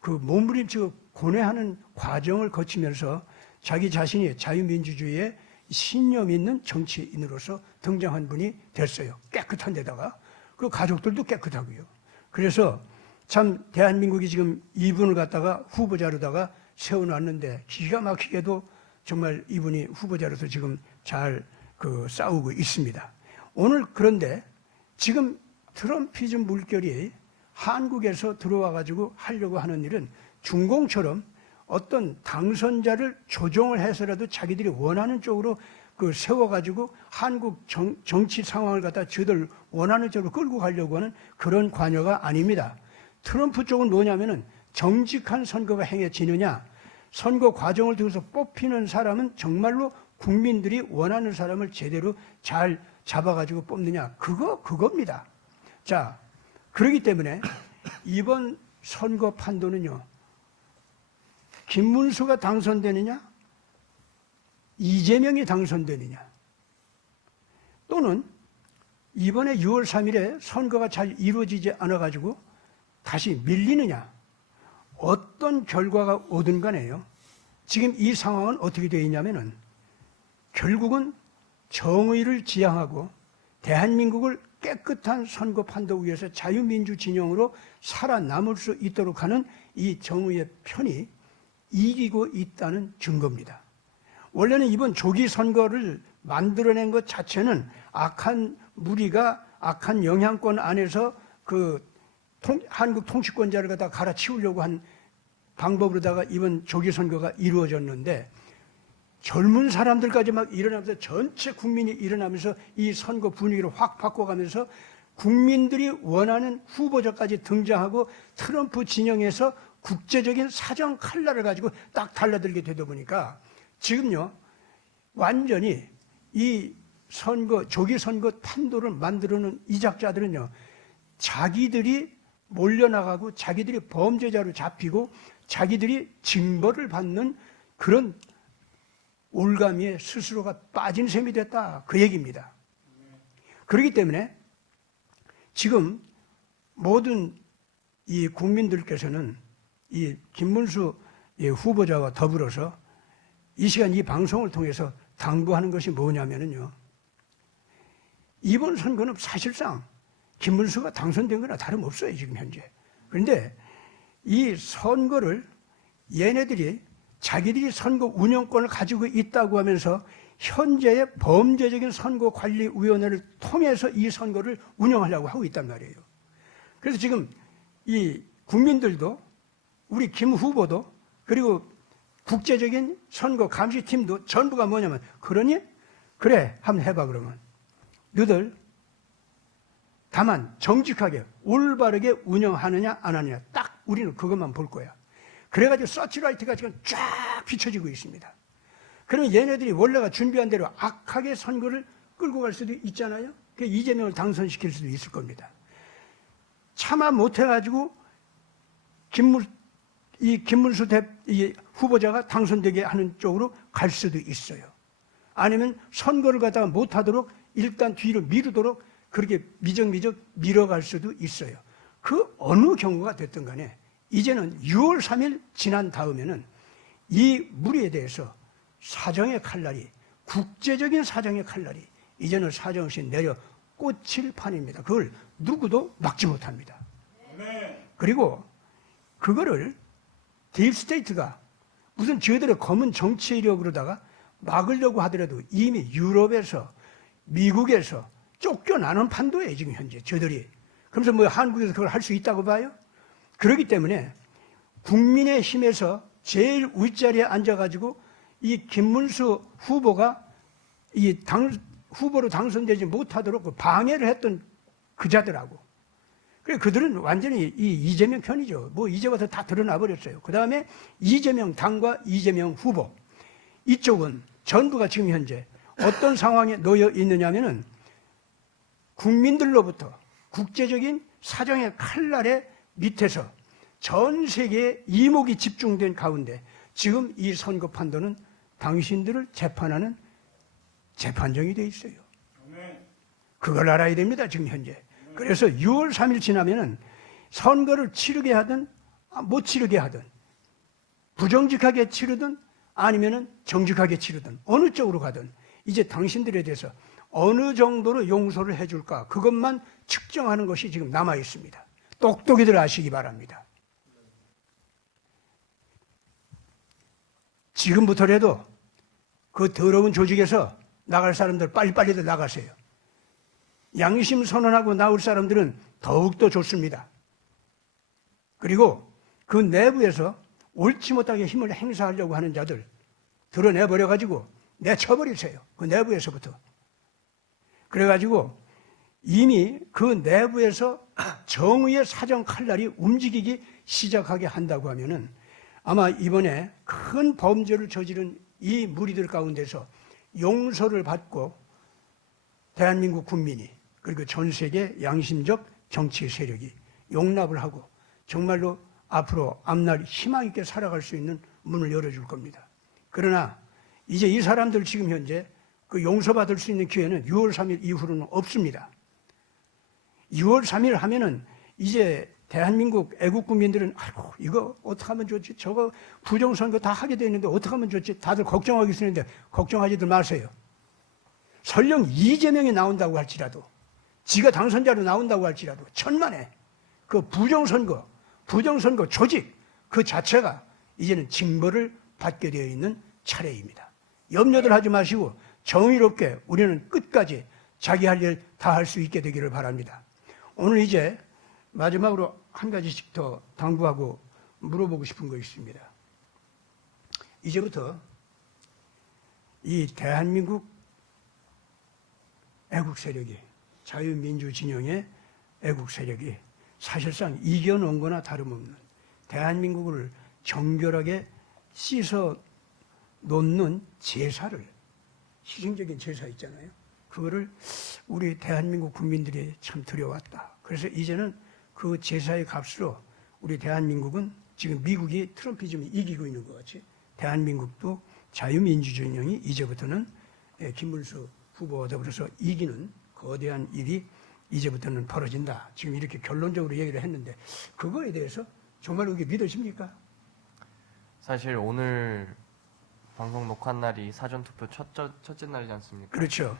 그 몸부림치고 고뇌하는 과정을 거치면서 자기 자신이 자유민주주의에 신념 있는 정치인으로서 등장한 분이 됐어요. 깨끗한 데다가 그 가족들도 깨끗하고요. 그래서 참 대한민국이 지금 이분을 갖다가 후보자로다가 세워놨는데 기가 막히게도 정말 이분이 후보자로서 지금 잘 싸우고 있습니다. 오늘 그런데 지금 트럼피즘 물결이 한국에서 들어와 가지고 하려고 하는 일은 중공처럼 어떤 당선자를 조종을 해서라도 자기들이 원하는 쪽으로 세워가지고 한국 정치 상황을 갖다 저들 원하는 쪽으로 끌고 가려고 하는 그런 관여가 아닙니다. 트럼프 쪽은 뭐냐면은 정직한 선거가 행해지느냐, 선거 과정을 통해서 뽑히는 사람은 정말로 국민들이 원하는 사람을 제대로 잘 잡아가지고 뽑느냐, 그겁니다. 자, 그렇기 때문에 이번 선거 판도는요, 김문수가 당선되느냐, 이재명이 당선되느냐, 또는 이번에 6월 3일에 선거가 잘 이루어지지 않아가지고 다시 밀리느냐, 어떤 결과가 오든 간에요. 지금 이 상황은 어떻게 되어 있냐면은 결국은 정의를 지향하고 대한민국을 깨끗한 선거 판도 위에서 자유민주 진영으로 살아남을 수 있도록 하는 이 정의의 편이 이기고 있다는 증거입니다. 원래는 이번 조기 선거를 만들어낸 것 자체는 악한 무리가 악한 영향권 안에서 한국 통치권자를 갖다 갈아치우려고 한 방법으로다가 이번 조기 선거가 이루어졌는데 젊은 사람들까지 막 일어나면서 전체 국민이 일어나면서 이 선거 분위기를 확 바꿔가면서 국민들이 원하는 후보자까지 등장하고 트럼프 진영에서 국제적인 사정 칼날을 가지고 딱 달라들게 되다 보니까 지금요 완전히 이 선거 조기 선거 판도를 만들어놓은 이작자들은요 자기들이 몰려나가고 자기들이 범죄자로 잡히고 자기들이 징벌을 받는 그런 올가미에 스스로가 빠진 셈이 됐다, 그 얘기입니다. 그렇기 때문에 지금 모든 이 국민들께서는 이 김문수 후보자와 더불어서 이 시간 이 방송을 통해서 당부하는 것이 뭐냐면요, 이번 선거는 사실상 김문수가 당선된 거나 다름없어요, 지금 현재. 그런데 이 선거를 얘네들이 자기들이 선거 운영권을 가지고 있다고 하면서 현재의 범죄적인 선거관리위원회를 통해서 이 선거를 운영하려고 하고 있단 말이에요. 그래서 지금 이 국민들도 우리 김 후보도 그리고 국제적인 선거 감시팀도 전부가 뭐냐면 그러니? 그래, 한번 해봐 그러면. 너들 다만 정직하게 올바르게 운영하느냐 안 하느냐 딱 우리는 그것만 볼 거야. 그래가지고 서치라이트가 지금 쫙 비춰지고 있습니다. 그러면 얘네들이 원래가 준비한 대로 악하게 선거를 끌고 갈 수도 있잖아요. 그 이재명을 당선시킬 수도 있을 겁니다. 차마 못해가지고 김문수 이 후보자가 당선되게 하는 쪽으로 갈 수도 있어요. 아니면 선거를 갖다가 못하도록 일단 뒤로 미루도록 그렇게 미적미적 밀어갈 수도 있어요. 그 어느 경우가 됐든 간에 이제는 6월 3일 지난 다음에는 이 무리에 대해서 사정의 칼날이, 국제적인 사정의 칼날이 이제는 사정없이 내려 꽂힐 판입니다. 그걸 누구도 막지 못합니다. 그리고 그거를 딥스테이트가 무슨 저희들의 검은 정치 이력으로다가 막으려고 하더라도 이미 유럽에서 미국에서 쫓겨나는 판도예요, 지금 현재 저들이. 그러면서 뭐 한국에서 그걸 할 수 있다고 봐요? 그렇기 때문에 국민의 힘에서 제일 윗자리에 앉아가지고 이 김문수 후보가 후보로 당선되지 못하도록 그 방해를 했던 그자들하고. 그래, 그들은 완전히 이 이재명 편이죠. 뭐 이제 와서 다 드러나 버렸어요. 그 다음에 이재명 당과 이재명 후보. 이쪽은 전부가 지금 현재 어떤 상황에 놓여 있느냐면은 국민들로부터 국제적인 사정의 칼날의 밑에서 전 세계의 이목이 집중된 가운데 지금 이 선거 판도는 당신들을 재판하는 재판정이 돼 있어요. 그걸 알아야 됩니다, 지금 현재. 그래서 6월 3일 지나면은 선거를 치르게 하든 못 치르게 하든 부정직하게 치르든 아니면은 정직하게 치르든 어느 쪽으로 가든 이제 당신들에 대해서 어느 정도로 용서를 해줄까 그것만 측정하는 것이 지금 남아 있습니다. 똑똑히들 아시기 바랍니다. 지금부터라도 그 더러운 조직에서 나갈 사람들 빨리빨리들 나가세요. 양심 선언하고 나올 사람들은 더욱더 좋습니다. 그리고 그 내부에서 옳지 못하게 힘을 행사하려고 하는 자들 드러내버려가지고 내쳐버리세요. 그 내부에서부터. 그래가지고 이미 그 내부에서 정의의 사정 칼날이 움직이기 시작하게 한다고 하면은 아마 이번에 큰 범죄를 저지른 이 무리들 가운데서 용서를 받고 대한민국 국민이 그리고 전 세계 양심적 정치 세력이 용납을 하고 정말로 앞으로 앞날 희망 있게 살아갈 수 있는 문을 열어줄 겁니다. 그러나 이제 이 사람들 지금 현재 그 용서받을 수 있는 기회는 6월 3일 이후로는 없습니다. 6월 3일 하면은 이제 대한민국 애국 국민들은 아이고 이거 어떻게 하면 좋지? 저거 부정선거 다 하게 돼 있는데 어떻게 하면 좋지? 다들 걱정하고 있는데 걱정하지들 마세요. 설령 이재명이 나온다고 할지라도 지가 당선자로 나온다고 할지라도 천만에 그 부정선거 조직 그 자체가 이제는 징벌을 받게 되어 있는 차례입니다. 염려들 하지 마시고 정의롭게 우리는 끝까지 자기 할 일 다 할 수 있게 되기를 바랍니다. 오늘 이제 마지막으로 한 가지씩 더 당부하고 물어보고 싶은 거 있습니다. 이제부터 이 대한민국 애국 세력이 자유민주 진영의 애국 세력이 사실상 이겨놓은 거나 다름없는 대한민국을 정결하게 씻어 놓는 제사를 희생적인 제사 있잖아요. 그거를 우리 대한민국 국민들이 참 드려왔다. 그래서 이제는 그 제사의 값으로 우리 대한민국은 지금 미국이 트럼피즘이 이기고 있는 것 같이 대한민국도 자유민주진영이 이제부터는 김문수 후보와 더불어서 이기는 거대한 일이 이제부터는 벌어진다. 지금 이렇게 결론적으로 얘기를 했는데 그거에 대해서 정말 그게 믿어집니까? 사실 오늘 방송 녹화 날이 사전투표 첫째 날이지 않습니까? 그렇죠.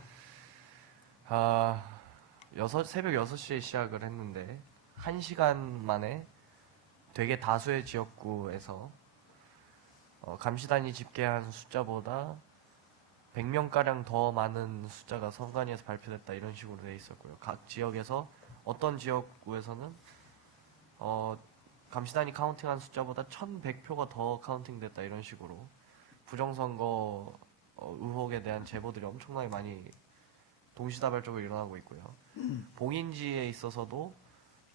새벽 6시에 시작을 했는데 1시간 만에 되게 다수의 지역구에서 감시단이 집계한 숫자보다 100명가량 더 많은 숫자가 선관위에서 발표됐다 이런 식으로 돼 있었고요. 각 지역에서 어떤 지역구에서는 감시단이 카운팅한 숫자보다 1100표가 더 카운팅됐다 이런 식으로 부정선거 의혹에 대한 제보들이 엄청나게 많이 동시다발적으로 일어나고 있고요. 봉인지에 있어서도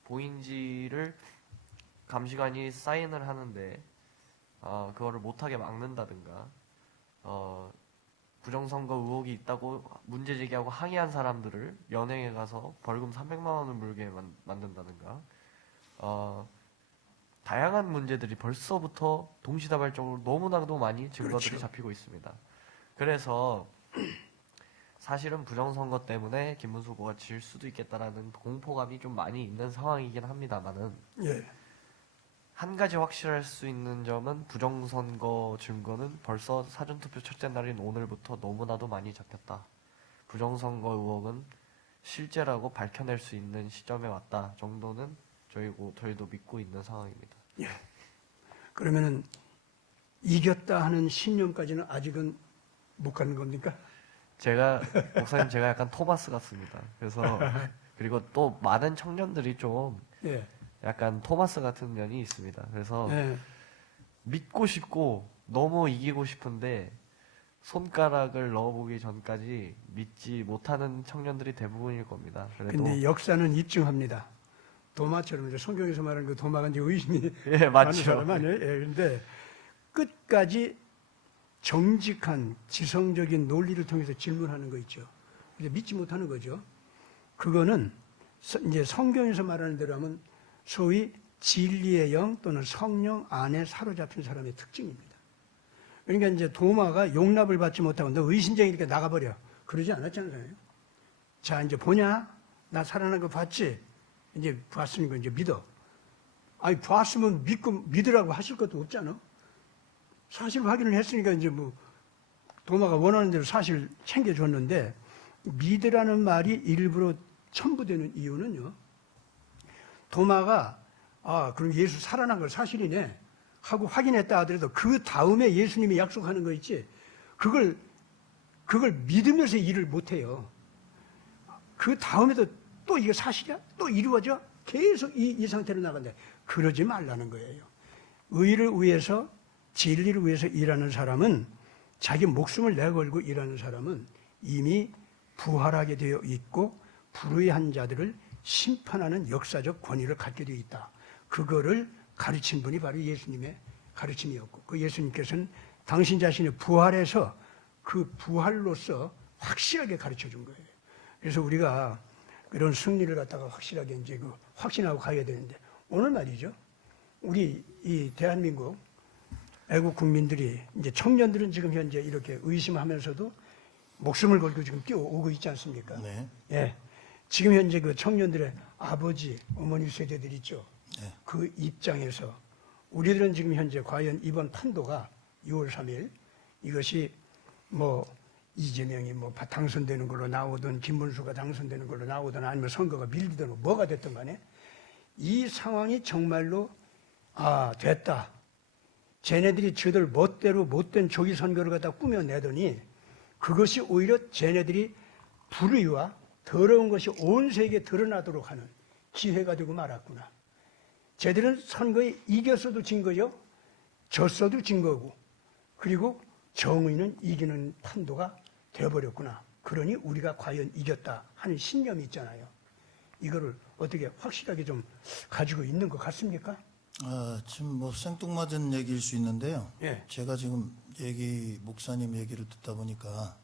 봉인지를 감시관이 사인을 하는데 그거를 못하게 막는다든가 부정선거 의혹이 있다고 문제 제기하고 항의한 사람들을 연행해 가서 벌금 300만 원을 물게 만든다든가 다양한 문제들이 벌써부터 동시다발적으로 너무나도 많이 증거들이 그렇죠. 잡히고 있습니다. 그래서 사실은 부정선거 때문에 김문수 후보가 질 수도 있겠다라는 공포감이 좀 많이 있는 상황이긴 합니다만은 예. 한 가지 확실할 수 있는 점은 부정선거 증거는 벌써 사전투표 첫째 날인 오늘부터 너무나도 많이 잡혔다. 부정선거 의혹은 실제라고 밝혀낼 수 있는 시점에 왔다 정도는 저희도 믿고 있는 상황입니다. 예. 그러면은 이겼다 하는 신념까지는 아직은 못 가는 겁니까? 목사님 제가 약간 토마스 같습니다. 그래서 그리고 또 많은 청년들이 좀 예. 약간 토마스 같은 면이 있습니다. 그래서 예. 믿고 싶고 너무 이기고 싶은데 손가락을 넣어보기 전까지 믿지 못하는 청년들이 대부분일 겁니다. 그래도 근데 역사는 입증합니다. 도마처럼 이제 성경에서 말하는 그 도마가 이제 의심이 예 많은 맞죠. 사람 아니에요. 예. 그런데 끝까지 정직한 지성적인 논리를 통해서 질문하는 거 있죠. 이제 믿지 못하는 거죠. 그거는 이제 성경에서 말하는 대로 하면 소위 진리의 영 또는 성령 안에 사로잡힌 사람의 특징입니다. 그러니까 이제 도마가 용납을 받지 못하고 너 의심쟁이니까 나가버려. 그러지 않았잖아요. 자, 이제 보냐? 나 살아난 거 봤지? 이제 봤으니까 이제 믿어. 아니, 봤으면 믿으라고 하실 것도 없잖아. 사실 확인을 했으니까 이제 뭐 도마가 원하는 대로 사실 챙겨줬는데 믿으라는 말이 일부러 첨부되는 이유는요. 도마가 그럼 예수 살아난 걸 사실이네 하고 확인했다 하더라도 그 다음에 예수님이 약속하는 거 있지. 그걸 믿으면서 일을 못해요. 그 다음에도 또 이게 사실이야? 또 이루어져? 계속 이 상태로 나간다. 그러지 말라는 거예요. 의를 위해서 진리를 위해서 일하는 사람은 자기 목숨을 내걸고 일하는 사람은 이미 부활하게 되어 있고 불의한 자들을 심판하는 역사적 권위를 갖게 되어 있다. 그거를 가르친 분이 바로 예수님의 가르침이었고 그 예수님께서는 당신 자신의 부활에서 그 부활로서 확실하게 가르쳐 준 거예요. 그래서 우리가 그런 승리를 갖다가 확실하게 이제 그 확신하고 가야 되는데 오늘 말이죠. 우리 이 대한민국 애국 국민들이 이제 청년들은 지금 현재 이렇게 의심하면서도 목숨을 걸고 지금 뛰어오고 있지 않습니까? 네. 예. 지금 현재 그 청년들의 아버지, 어머니 세대들 있죠. 네. 그 입장에서 우리들은 지금 현재 과연 이번 판도가 6월 3일 이것이 뭐 이재명이 뭐 당선되는 걸로 나오든 김문수가 당선되는 걸로 나오든 아니면 선거가 밀리든 뭐가 됐든 간에 이 상황이 정말로 됐다. 쟤네들이 저들 멋대로 못된 조기 선거를 갖다 꾸며내더니 그것이 오히려 쟤네들이 불의와 더러운 것이 온 세계에 드러나도록 하는 기회가 되고 말았구나. 쟤들은 선거에 이겼어도 진 거죠. 졌어도 진 거고. 그리고 정의는 이기는 판도가 되어버렸구나. 그러니 우리가 과연 이겼다 하는 신념이 있잖아요. 이거를 어떻게 확실하게 좀 가지고 있는 것 같습니까? 지금 뭐 생뚱맞은 얘기일 수 있는데요. 예. 제가 지금 목사님 얘기를 듣다 보니까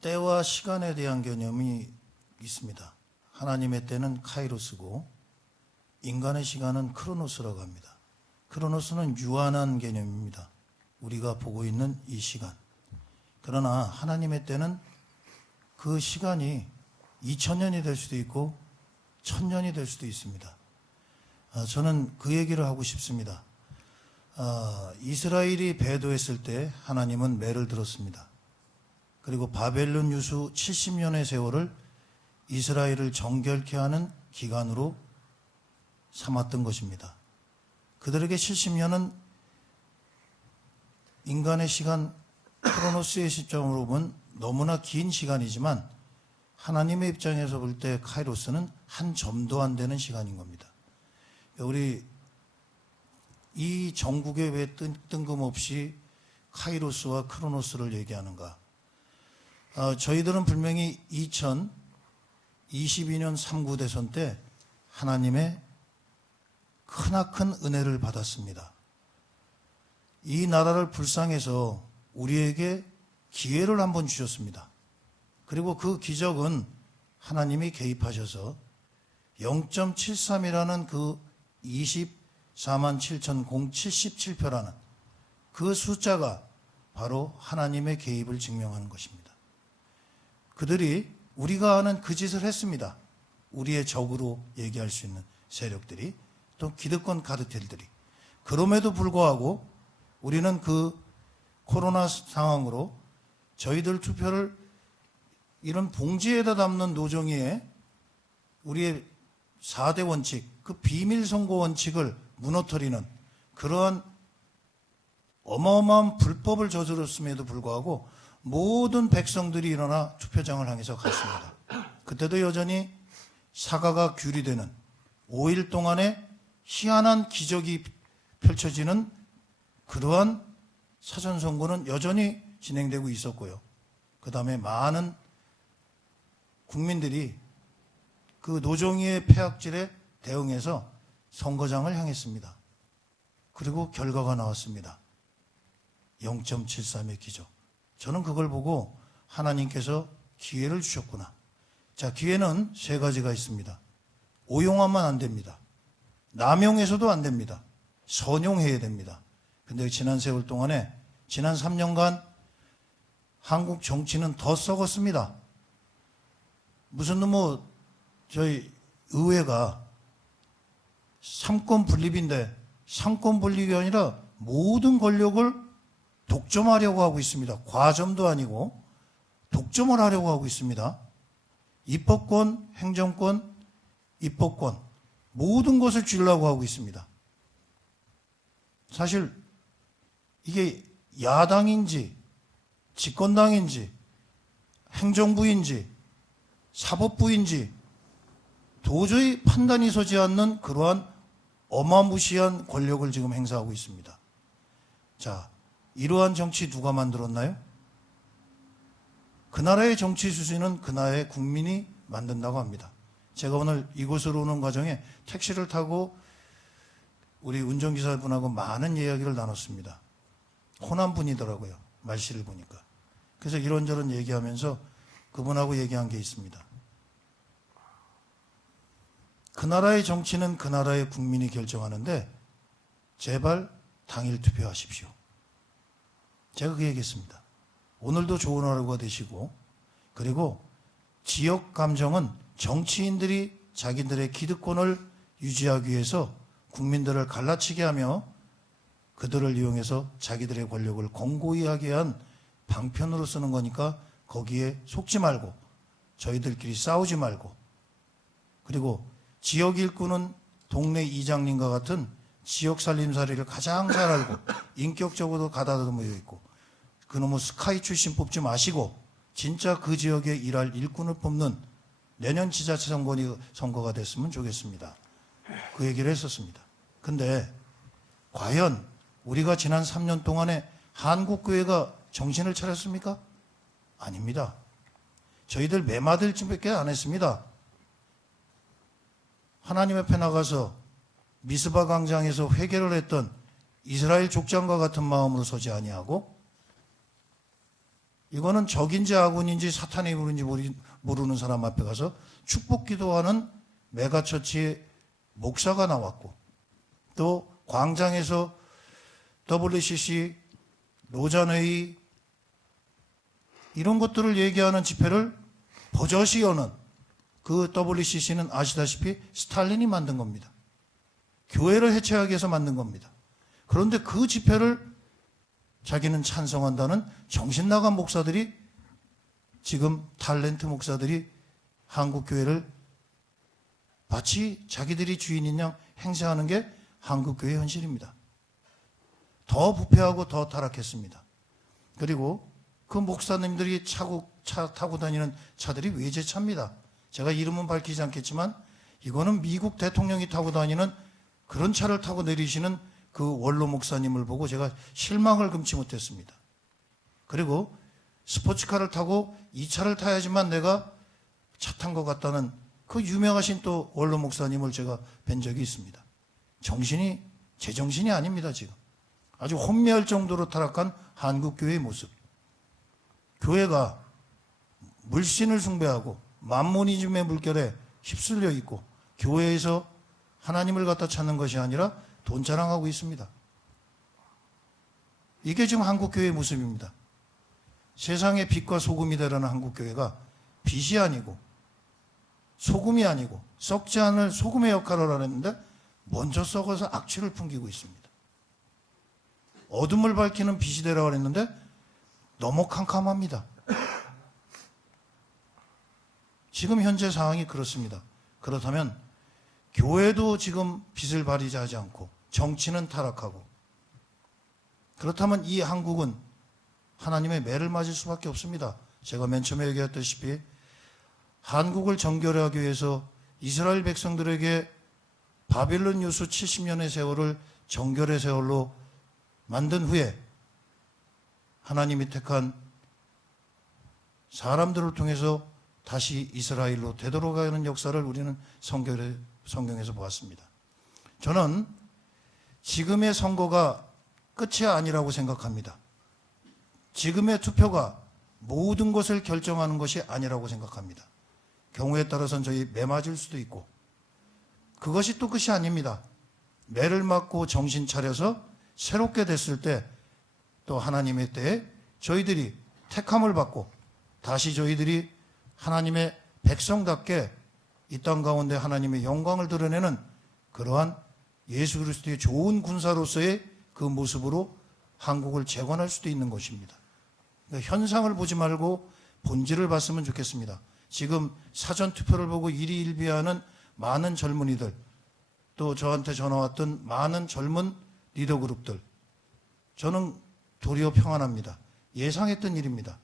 때와 시간에 대한 개념이 있습니다. 하나님의 때는 카이로스고 인간의 시간은 크로노스라고 합니다. 크로노스는 유한한 개념입니다. 우리가 보고 있는 이 시간. 그러나 하나님의 때는 그 시간이 2000년이 될 수도 있고 1000년이 될 수도 있습니다. 저는 그 얘기를 하고 싶습니다. 이스라엘이 배도했을 때 하나님은 매를 들었습니다. 그리고 바벨론 유수 70년의 세월을 이스라엘을 정결케 하는 기간으로 삼았던 것입니다. 그들에게 70년은 인간의 시간, 크로노스의 시점으로 보면 너무나 긴 시간이지만 하나님의 입장에서 볼 때 카이로스는 한 점도 안 되는 시간인 겁니다. 우리 이 전국에 왜 뜬금없이 카이로스와 크로노스를 얘기하는가? 저희들은 분명히 2022년 3구 대선 때 하나님의 크나큰 은혜를 받았습니다. 이 나라를 불쌍해서 우리에게 기회를 한번 주셨습니다. 그리고 그 기적은 하나님이 개입하셔서 0.73이라는 그 24만 7,077표라는 그 숫자가 바로 하나님의 개입을 증명하는 것입니다. 그들이 우리가 아는 그 짓을 했습니다. 우리의 적으로 얘기할 수 있는 세력들이, 또 기득권 카르텔들이. 그럼에도 불구하고 우리는 그 코로나 상황으로 저희들 투표를 이런 봉지에다 담는 노정위에 우리의 4대 원칙, 그 비밀 선거 원칙을 무너뜨리는 그러한 어마어마한 불법을 저질렀음에도 불구하고 모든 백성들이 일어나 투표장을 향해서 갔습니다. 그때도 여전히 사과가 귤이 되는 5일 동안의 희한한 기적이 펼쳐지는 그러한 사전선거는 여전히 진행되고 있었고요. 그 다음에 많은 국민들이 그 노정위의 폐악질에 대응해서 선거장을 향했습니다. 그리고 결과가 나왔습니다. 0.73의 기적. 저는 그걸 보고 하나님께서 기회를 주셨구나. 자, 기회는 세 가지가 있습니다. 오용하면 안 됩니다. 남용해서도 안 됩니다. 선용해야 됩니다. 근데 지난 세월 동안에 지난 3년간 한국 정치는 더 썩었습니다. 무슨 저희 의회가 삼권 분립인데 삼권 분립이 아니라 모든 권력을 독점하려고 하고 있습니다. 과점도 아니고 독점을 하려고 하고 있습니다. 입법권, 행정권, 입법권 모든 것을 쥐려고 하고 있습니다. 사실 이게 야당인지 집권당인지 행정부인지 사법부인지 도저히 판단이 서지 않는 그러한 어마무시한 권력을 지금 행사하고 있습니다. 자, 이러한 정치 누가 만들었나요? 그 나라의 정치 수준은 그 나라의 국민이 만든다고 합니다. 제가 오늘 이곳으로 오는 과정에 택시를 타고 우리 운전기사분하고 많은 이야기를 나눴습니다. 호남 분이더라고요. 말씨를 보니까. 그래서 이런저런 얘기하면서 그분하고 얘기한 게 있습니다. 그 나라의 정치는 그 나라의 국민이 결정하는데 제발 당일 투표하십시오. 제가 그 얘기했습니다. 오늘도 좋은 하루가 되시고, 그리고 지역 감정은 정치인들이 자기들의 기득권을 유지하기 위해서 국민들을 갈라치게 하며 그들을 이용해서 자기들의 권력을 공고히 하게 한 방편으로 쓰는 거니까 거기에 속지 말고 저희들끼리 싸우지 말고, 그리고 지역 일꾼은 동네 이장님과 같은 지역 살림살이를 가장 잘 알고 인격적으로도 가다듬어 있고 그놈의 스카이 출신 뽑지 마시고 진짜 그 지역에 일할 일꾼을 뽑는 내년 지자체 선거가 됐으면 좋겠습니다. 그 얘기를 했었습니다. 근데 과연 우리가 지난 3년 동안에 한국교회가 정신을 차렸습니까? 아닙니다. 저희들 매마들쯤밖에 안 했습니다. 하나님 앞에 나가서 미스바 광장에서 회개를 했던 이스라엘 족장과 같은 마음으로 서지 아니하고, 이거는 적인지 아군인지 사탄의 인물인지 모르는 사람 앞에 가서 축복 기도하는 메가처치의 목사가 나왔고, 또 광장에서 WCC, 노잔회의 이런 것들을 얘기하는 집회를 버젓이 여는 그 WCC는 아시다시피 스탈린이 만든 겁니다. 교회를 해체하기 위해서 만든 겁니다. 그런데 그 집회를 자기는 찬성한다는 정신나간 목사들이, 지금 탤런트 목사들이 한국교회를 마치 자기들이 주인인 양 행세하는 게 한국교회 현실입니다. 더 부패하고 더 타락했습니다. 그리고 그 목사님들이 차 타고 다니는 차들이 외제차입니다. 제가 이름은 밝히지 않겠지만 이거는 미국 대통령이 타고 다니는 그런 차를 타고 내리시는 그 원로 목사님을 보고 제가 실망을 금치 못했습니다. 그리고 스포츠카를 타고 이 차를 타야지만 내가 차 탄 것 같다는 그 유명하신 또 원로 목사님을 제가 뵌 적이 있습니다. 정신이 제정신이 아닙니다. 지금 아주 혼미할 정도로 타락한 한국교회의 모습. 교회가 물신을 숭배하고 만모니즘의 물결에 휩쓸려 있고 교회에서 하나님을 갖다 찾는 것이 아니라 돈 자랑하고 있습니다. 이게 지금 한국교회의 모습입니다. 세상의 빛과 소금이 되라는 한국교회가 빛이 아니고 소금이 아니고 썩지 않을 소금의 역할을 하는데 먼저 썩어서 악취를 풍기고 있습니다. 어둠을 밝히는 빛이 되라고 했는데 너무 캄캄합니다. 지금 현재 상황이 그렇습니다. 그렇다면 교회도 지금 빛을 발휘지 하지 않고 정치는 타락하고 그렇다면 이 한국은 하나님의 매를 맞을 수밖에 없습니다. 제가 맨 처음에 얘기했다시피 한국을 정결하기 위해서 이스라엘 백성들에게 바빌론 유수 70년의 세월을 정결의 세월로 만든 후에 하나님이 택한 사람들을 통해서 다시 이스라엘로 되돌아가는 역사를 우리는 성경에서 보았습니다. 저는 지금의 선거가 끝이 아니라고 생각합니다. 지금의 투표가 모든 것을 결정하는 것이 아니라고 생각합니다. 경우에 따라서는 저희 매 맞을 수도 있고 그것이 또 끝이 아닙니다. 매를 맞고 정신 차려서 새롭게 됐을 때 또 하나님의 때에 저희들이 택함을 받고 다시 저희들이 하나님의 백성답게 이 땅 가운데 하나님의 영광을 드러내는 그러한 예수 그리스도의 좋은 군사로서의 그 모습으로 한국을 재건할 수도 있는 것입니다. 그러니까 현상을 보지 말고 본질을 봤으면 좋겠습니다. 지금 사전투표를 보고 일희일비하는 많은 젊은이들, 또 저한테 전화 왔던 많은 젊은 리더 그룹들, 저는 도리어 평안합니다. 예상했던 일입니다.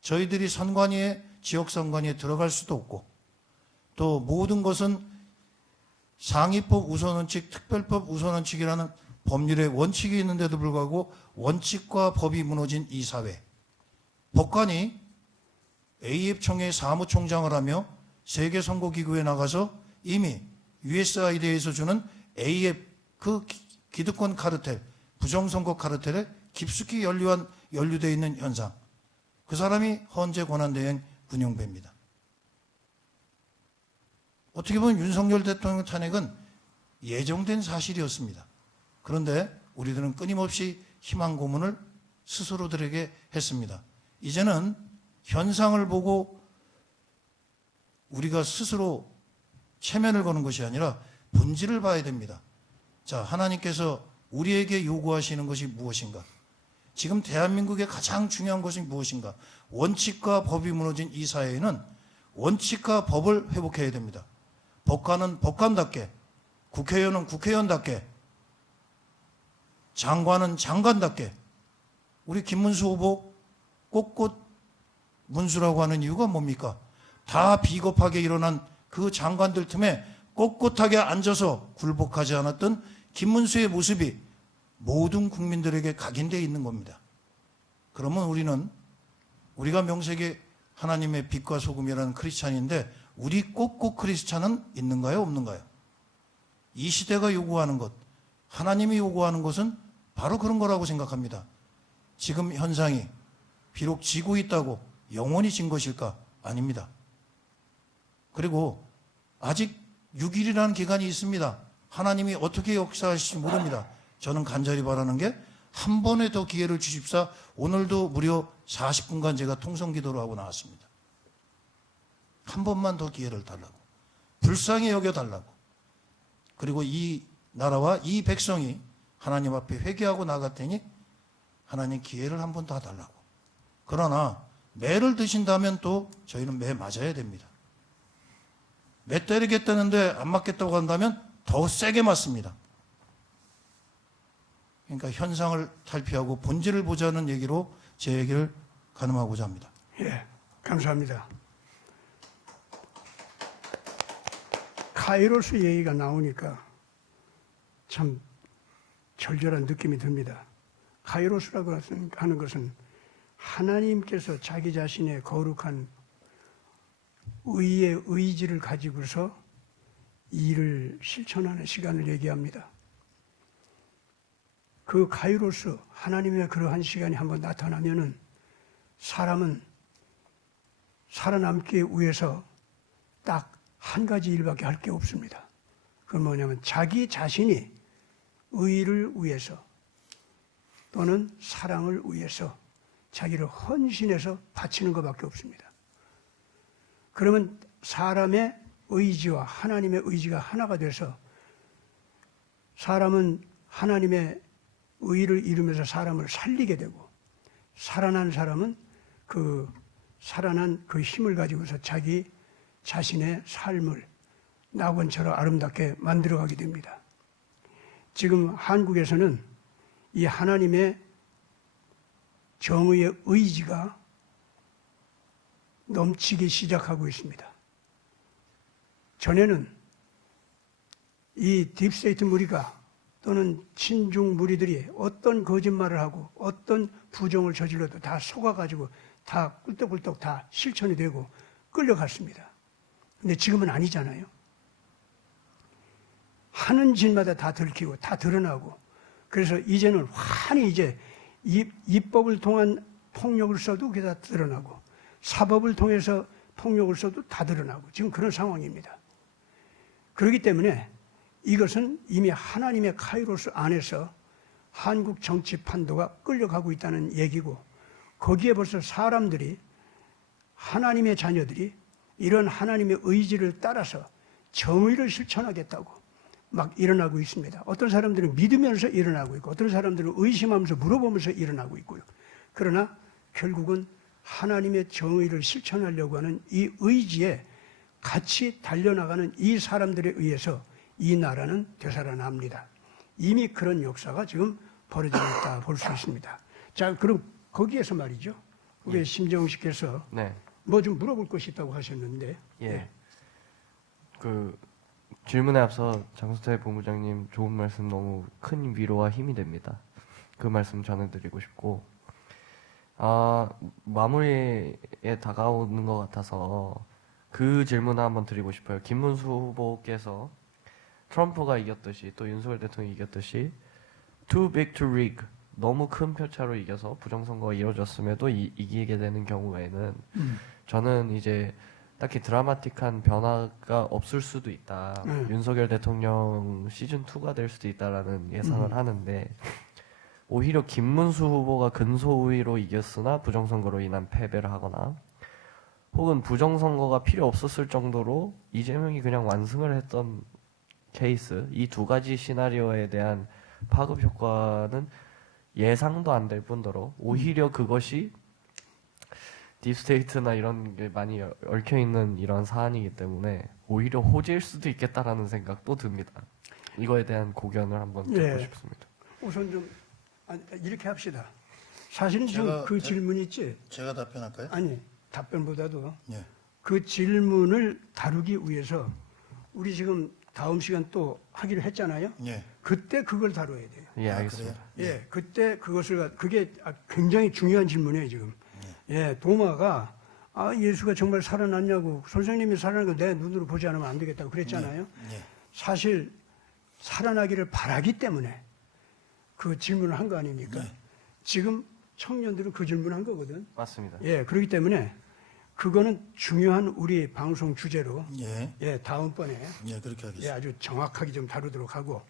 저희들이 선관위에 지역 선관위에 들어갈 수도 없고 또 모든 것은 상위법 우선원칙, 특별법 우선원칙이라는 법률의 원칙이 있는데도 불구하고 원칙과 법이 무너진 이 사회, 법관이 AF총회 사무총장을 하며 세계선거기구에 나가서 이미 USAID에서 주는 AF 그 기득권 카르텔, 부정선거 카르텔에 깊숙이 연루되어 있는 현상, 그 사람이 헌재 권한대행 문용배입니다. 어떻게 보면 윤석열 대통령 탄핵은 예정된 사실이었습니다. 그런데 우리들은 끊임없이 희망 고문을 스스로들에게 했습니다. 이제는 현상을 보고 우리가 스스로 체면을 거는 것이 아니라 본질을 봐야 됩니다. 자, 하나님께서 우리에게 요구하시는 것이 무엇인가? 지금 대한민국의 가장 중요한 것이 무엇인가? 원칙과 법이 무너진 이 사회에는 원칙과 법을 회복해야 됩니다. 법관은 법관답게, 국회의원은 국회의원답게, 장관은 장관답게. 우리 김문수 후보 꼿꼿 문수라고 하는 이유가 뭡니까? 다 비겁하게 일어난 그 장관들 틈에 꼿꼿하게 앉아서 굴복하지 않았던 김문수의 모습이 모든 국민들에게 각인되어 있는 겁니다. 그러면 우리가 명색이 하나님의 빛과 소금이라는 크리스찬인데 우리 꼿꼿 크리스찬은 있는가요? 없는가요? 이 시대가 요구하는 것, 하나님이 요구하는 것은 바로 그런 거라고 생각합니다. 지금 현상이 비록 지고 있다고 영원히 진 것일까? 아닙니다. 그리고 아직 6일이라는 기간이 있습니다. 하나님이 어떻게 역사하실지 모릅니다. 저는 간절히 바라는 게 한 번에 더 기회를 주십사. 오늘도 무려 40분간 제가 통성기도를 하고 나왔습니다. 한 번만 더 기회를 달라고. 불쌍히 여겨달라고. 그리고 이 나라와 이 백성이 하나님 앞에 회개하고 나갈 테니 하나님 기회를 한 번 더 달라고. 그러나 매를 드신다면 또 저희는 매 맞아야 됩니다. 매 때리겠다는데 안 맞겠다고 한다면 더 세게 맞습니다. 그러니까 현상을 탈피하고 본질을 보자는 얘기로 제 얘기를 가늠하고자 합니다. 예, 감사합니다. 카이로스 얘기가 나오니까 참 절절한 느낌이 듭니다. 카이로스라고 하는 것은 하나님께서 자기 자신의 거룩한 의의 의지를 가지고서 일을 실천하는 시간을 얘기합니다. 그 카이로스, 하나님의 그러한 시간이 한번 나타나면은 사람은 살아남기 위해서 딱 한 가지 일밖에 할 게 없습니다. 그건 뭐냐면 자기 자신이 의를 위해서 또는 사랑을 위해서 자기를 헌신해서 바치는 것밖에 없습니다. 그러면 사람의 의지와 하나님의 의지가 하나가 돼서 사람은 하나님의 의를 이루면서 사람을 살리게 되고 살아난 사람은 그 살아난 그 힘을 가지고서 자기 자신의 삶을 낙원처럼 아름답게 만들어가게 됩니다. 지금 한국에서는 이 하나님의 정의의 의지가 넘치기 시작하고 있습니다. 전에는 이 딥스테이트 무리가 또는 친중 무리들이 어떤 거짓말을 하고 어떤 부정을 저질러도 다 속아가지고 다 꿀떡꿀떡 다 실천이 되고 끌려갔습니다. 근데 지금은 아니잖아요. 하는 짓마다 다 들키고 다 드러나고 그래서 이제는 환히 이제 입법을 통한 폭력을 써도 그게 다 드러나고 사법을 통해서 폭력을 써도 다 드러나고 지금 그런 상황입니다. 그렇기 때문에 이것은 이미 하나님의 카이로스 안에서 한국 정치 판도가 끌려가고 있다는 얘기고 거기에 벌써 사람들이 하나님의 자녀들이 이런 하나님의 의지를 따라서 정의를 실천하겠다고 막 일어나고 있습니다. 어떤 사람들은 믿으면서 일어나고 있고 어떤 사람들은 의심하면서 물어보면서 일어나고 있고요. 그러나 결국은 하나님의 정의를 실천하려고 하는 이 의지에 같이 달려나가는 이 사람들에 의해서 이 나라는 되살아납니다. 이미 그런 역사가 지금 벌어지고 있다 볼 수 있습니다. 자, 그럼 거기에서 말이죠. 우리 심정훈 씨께서 네. 뭐 좀 물어볼 것이 있다고 하셨는데. 예. 그 질문에 앞서 장수태 본부장님 좋은 말씀 너무 큰 위로와 힘이 됩니다. 그 말씀 전해드리고 싶고 마무리에 다가오는 것 같아서 그 질문을 한번 드리고 싶어요. 김문수 후보께서 트럼프가 이겼듯이 또 윤석열 대통령이 이겼듯이 too big to rig 너무 큰 표차로 이겨서 부정선거가 이루어졌음에도 이기게 되는 경우에는 저는 이제 딱히 드라마틱한 변화가 없을 수도 있다. 윤석열 대통령 시즌2가 될 수도 있다라는 예상을 하는데 오히려 김문수 후보가 근소우위로 이겼으나 부정선거로 인한 패배를 하거나 혹은 부정선거가 필요 없었을 정도로 이재명이 그냥 완승을 했던 케이스 이 두 가지 시나리오에 대한 파급 효과는 예상도 안 될 뿐더러 오히려 그것이 딥스테이트나 이런 게 많이 얽혀있는 이런 사안이기 때문에 오히려 호재일 수도 있겠다라는 생각도 듭니다. 이거에 대한 고견을 한번 듣고 싶습니다. 우선 좀 이렇게 합시다. 사실은 제가- 지금 그 질문 있지? 제가 답변할까요? 아니, 답변보다도 예. 그 질문을 다루기 위해서 우리 지금 다음 시간 또 하기로 했잖아요. 예. 그때 그걸 다뤄야 돼요. 예, 알겠습니다. 예, 그때 그게 굉장히 중요한 질문이에요, 지금. 예, 도마가 예수가 정말 살아났냐고 선생님이 살아난 걸 내 눈으로 보지 않으면 안 되겠다고 그랬잖아요. 예. 사실 살아나기를 바라기 때문에 그 질문을 한 거 아닙니까? 지금 청년들은 그 질문을 한 거거든. 맞습니다. 예, 그렇기 때문에 그거는 중요한 우리 방송 주제로 예. 다음번에 그렇게 하겠습니다. 아주 정확하게 좀 다루도록 하고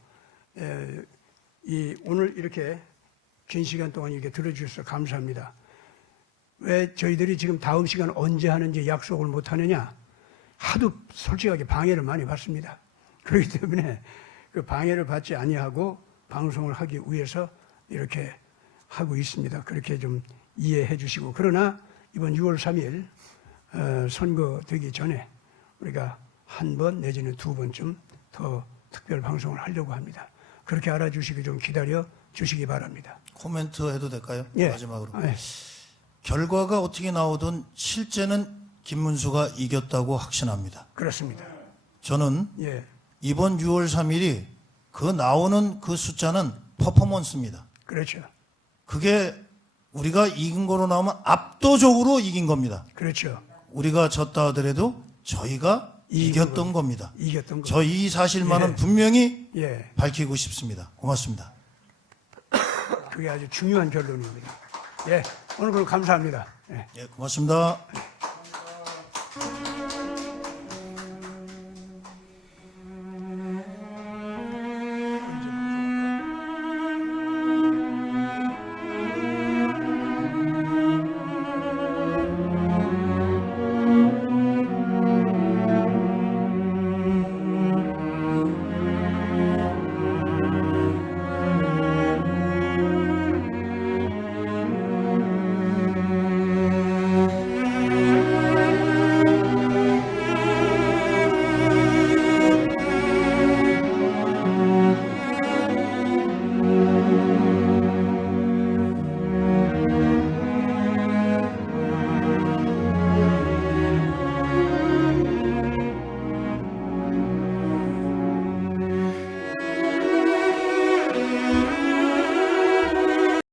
오늘 이렇게 긴 시간 동안 이렇게 들어주셔서 감사합니다. 왜 저희들이 지금 다음 시간 언제 하는지 약속을 못 하느냐? 하도 솔직하게 방해를 많이 받습니다. 그렇기 때문에 그 방해를 받지 아니하고 방송을 하기 위해서 이렇게 하고 있습니다. 그렇게 좀 이해해 주시고 그러나 이번 6월 3일 선거 되기 전에 우리가 한 번 내지는 두 번쯤 더 특별 방송을 하려고 합니다. 그렇게 알아주시고 좀 기다려 주시기 바랍니다. 코멘트 해도 될까요? 예. 마지막으로. 예. 결과가 어떻게 나오든 실제는 김문수가 이겼다고 확신합니다. 그렇습니다. 저는 예, 이번 6월 3일이 그 나오는 그 숫자는 퍼포먼스입니다. 그렇죠. 그게 우리가 이긴 거로 나오면 압도적으로 이긴 겁니다. 그렇죠. 우리가 졌다 하더라도 저희가 이겼던 겁니다. 이겼던 거. 저 이 사실만은 예. 분명히 예, 밝히고 싶습니다. 고맙습니다. 그게 아주 중요한 결론입니다. 예. 오늘 그럼 감사합니다. 예. 예, 고맙습니다.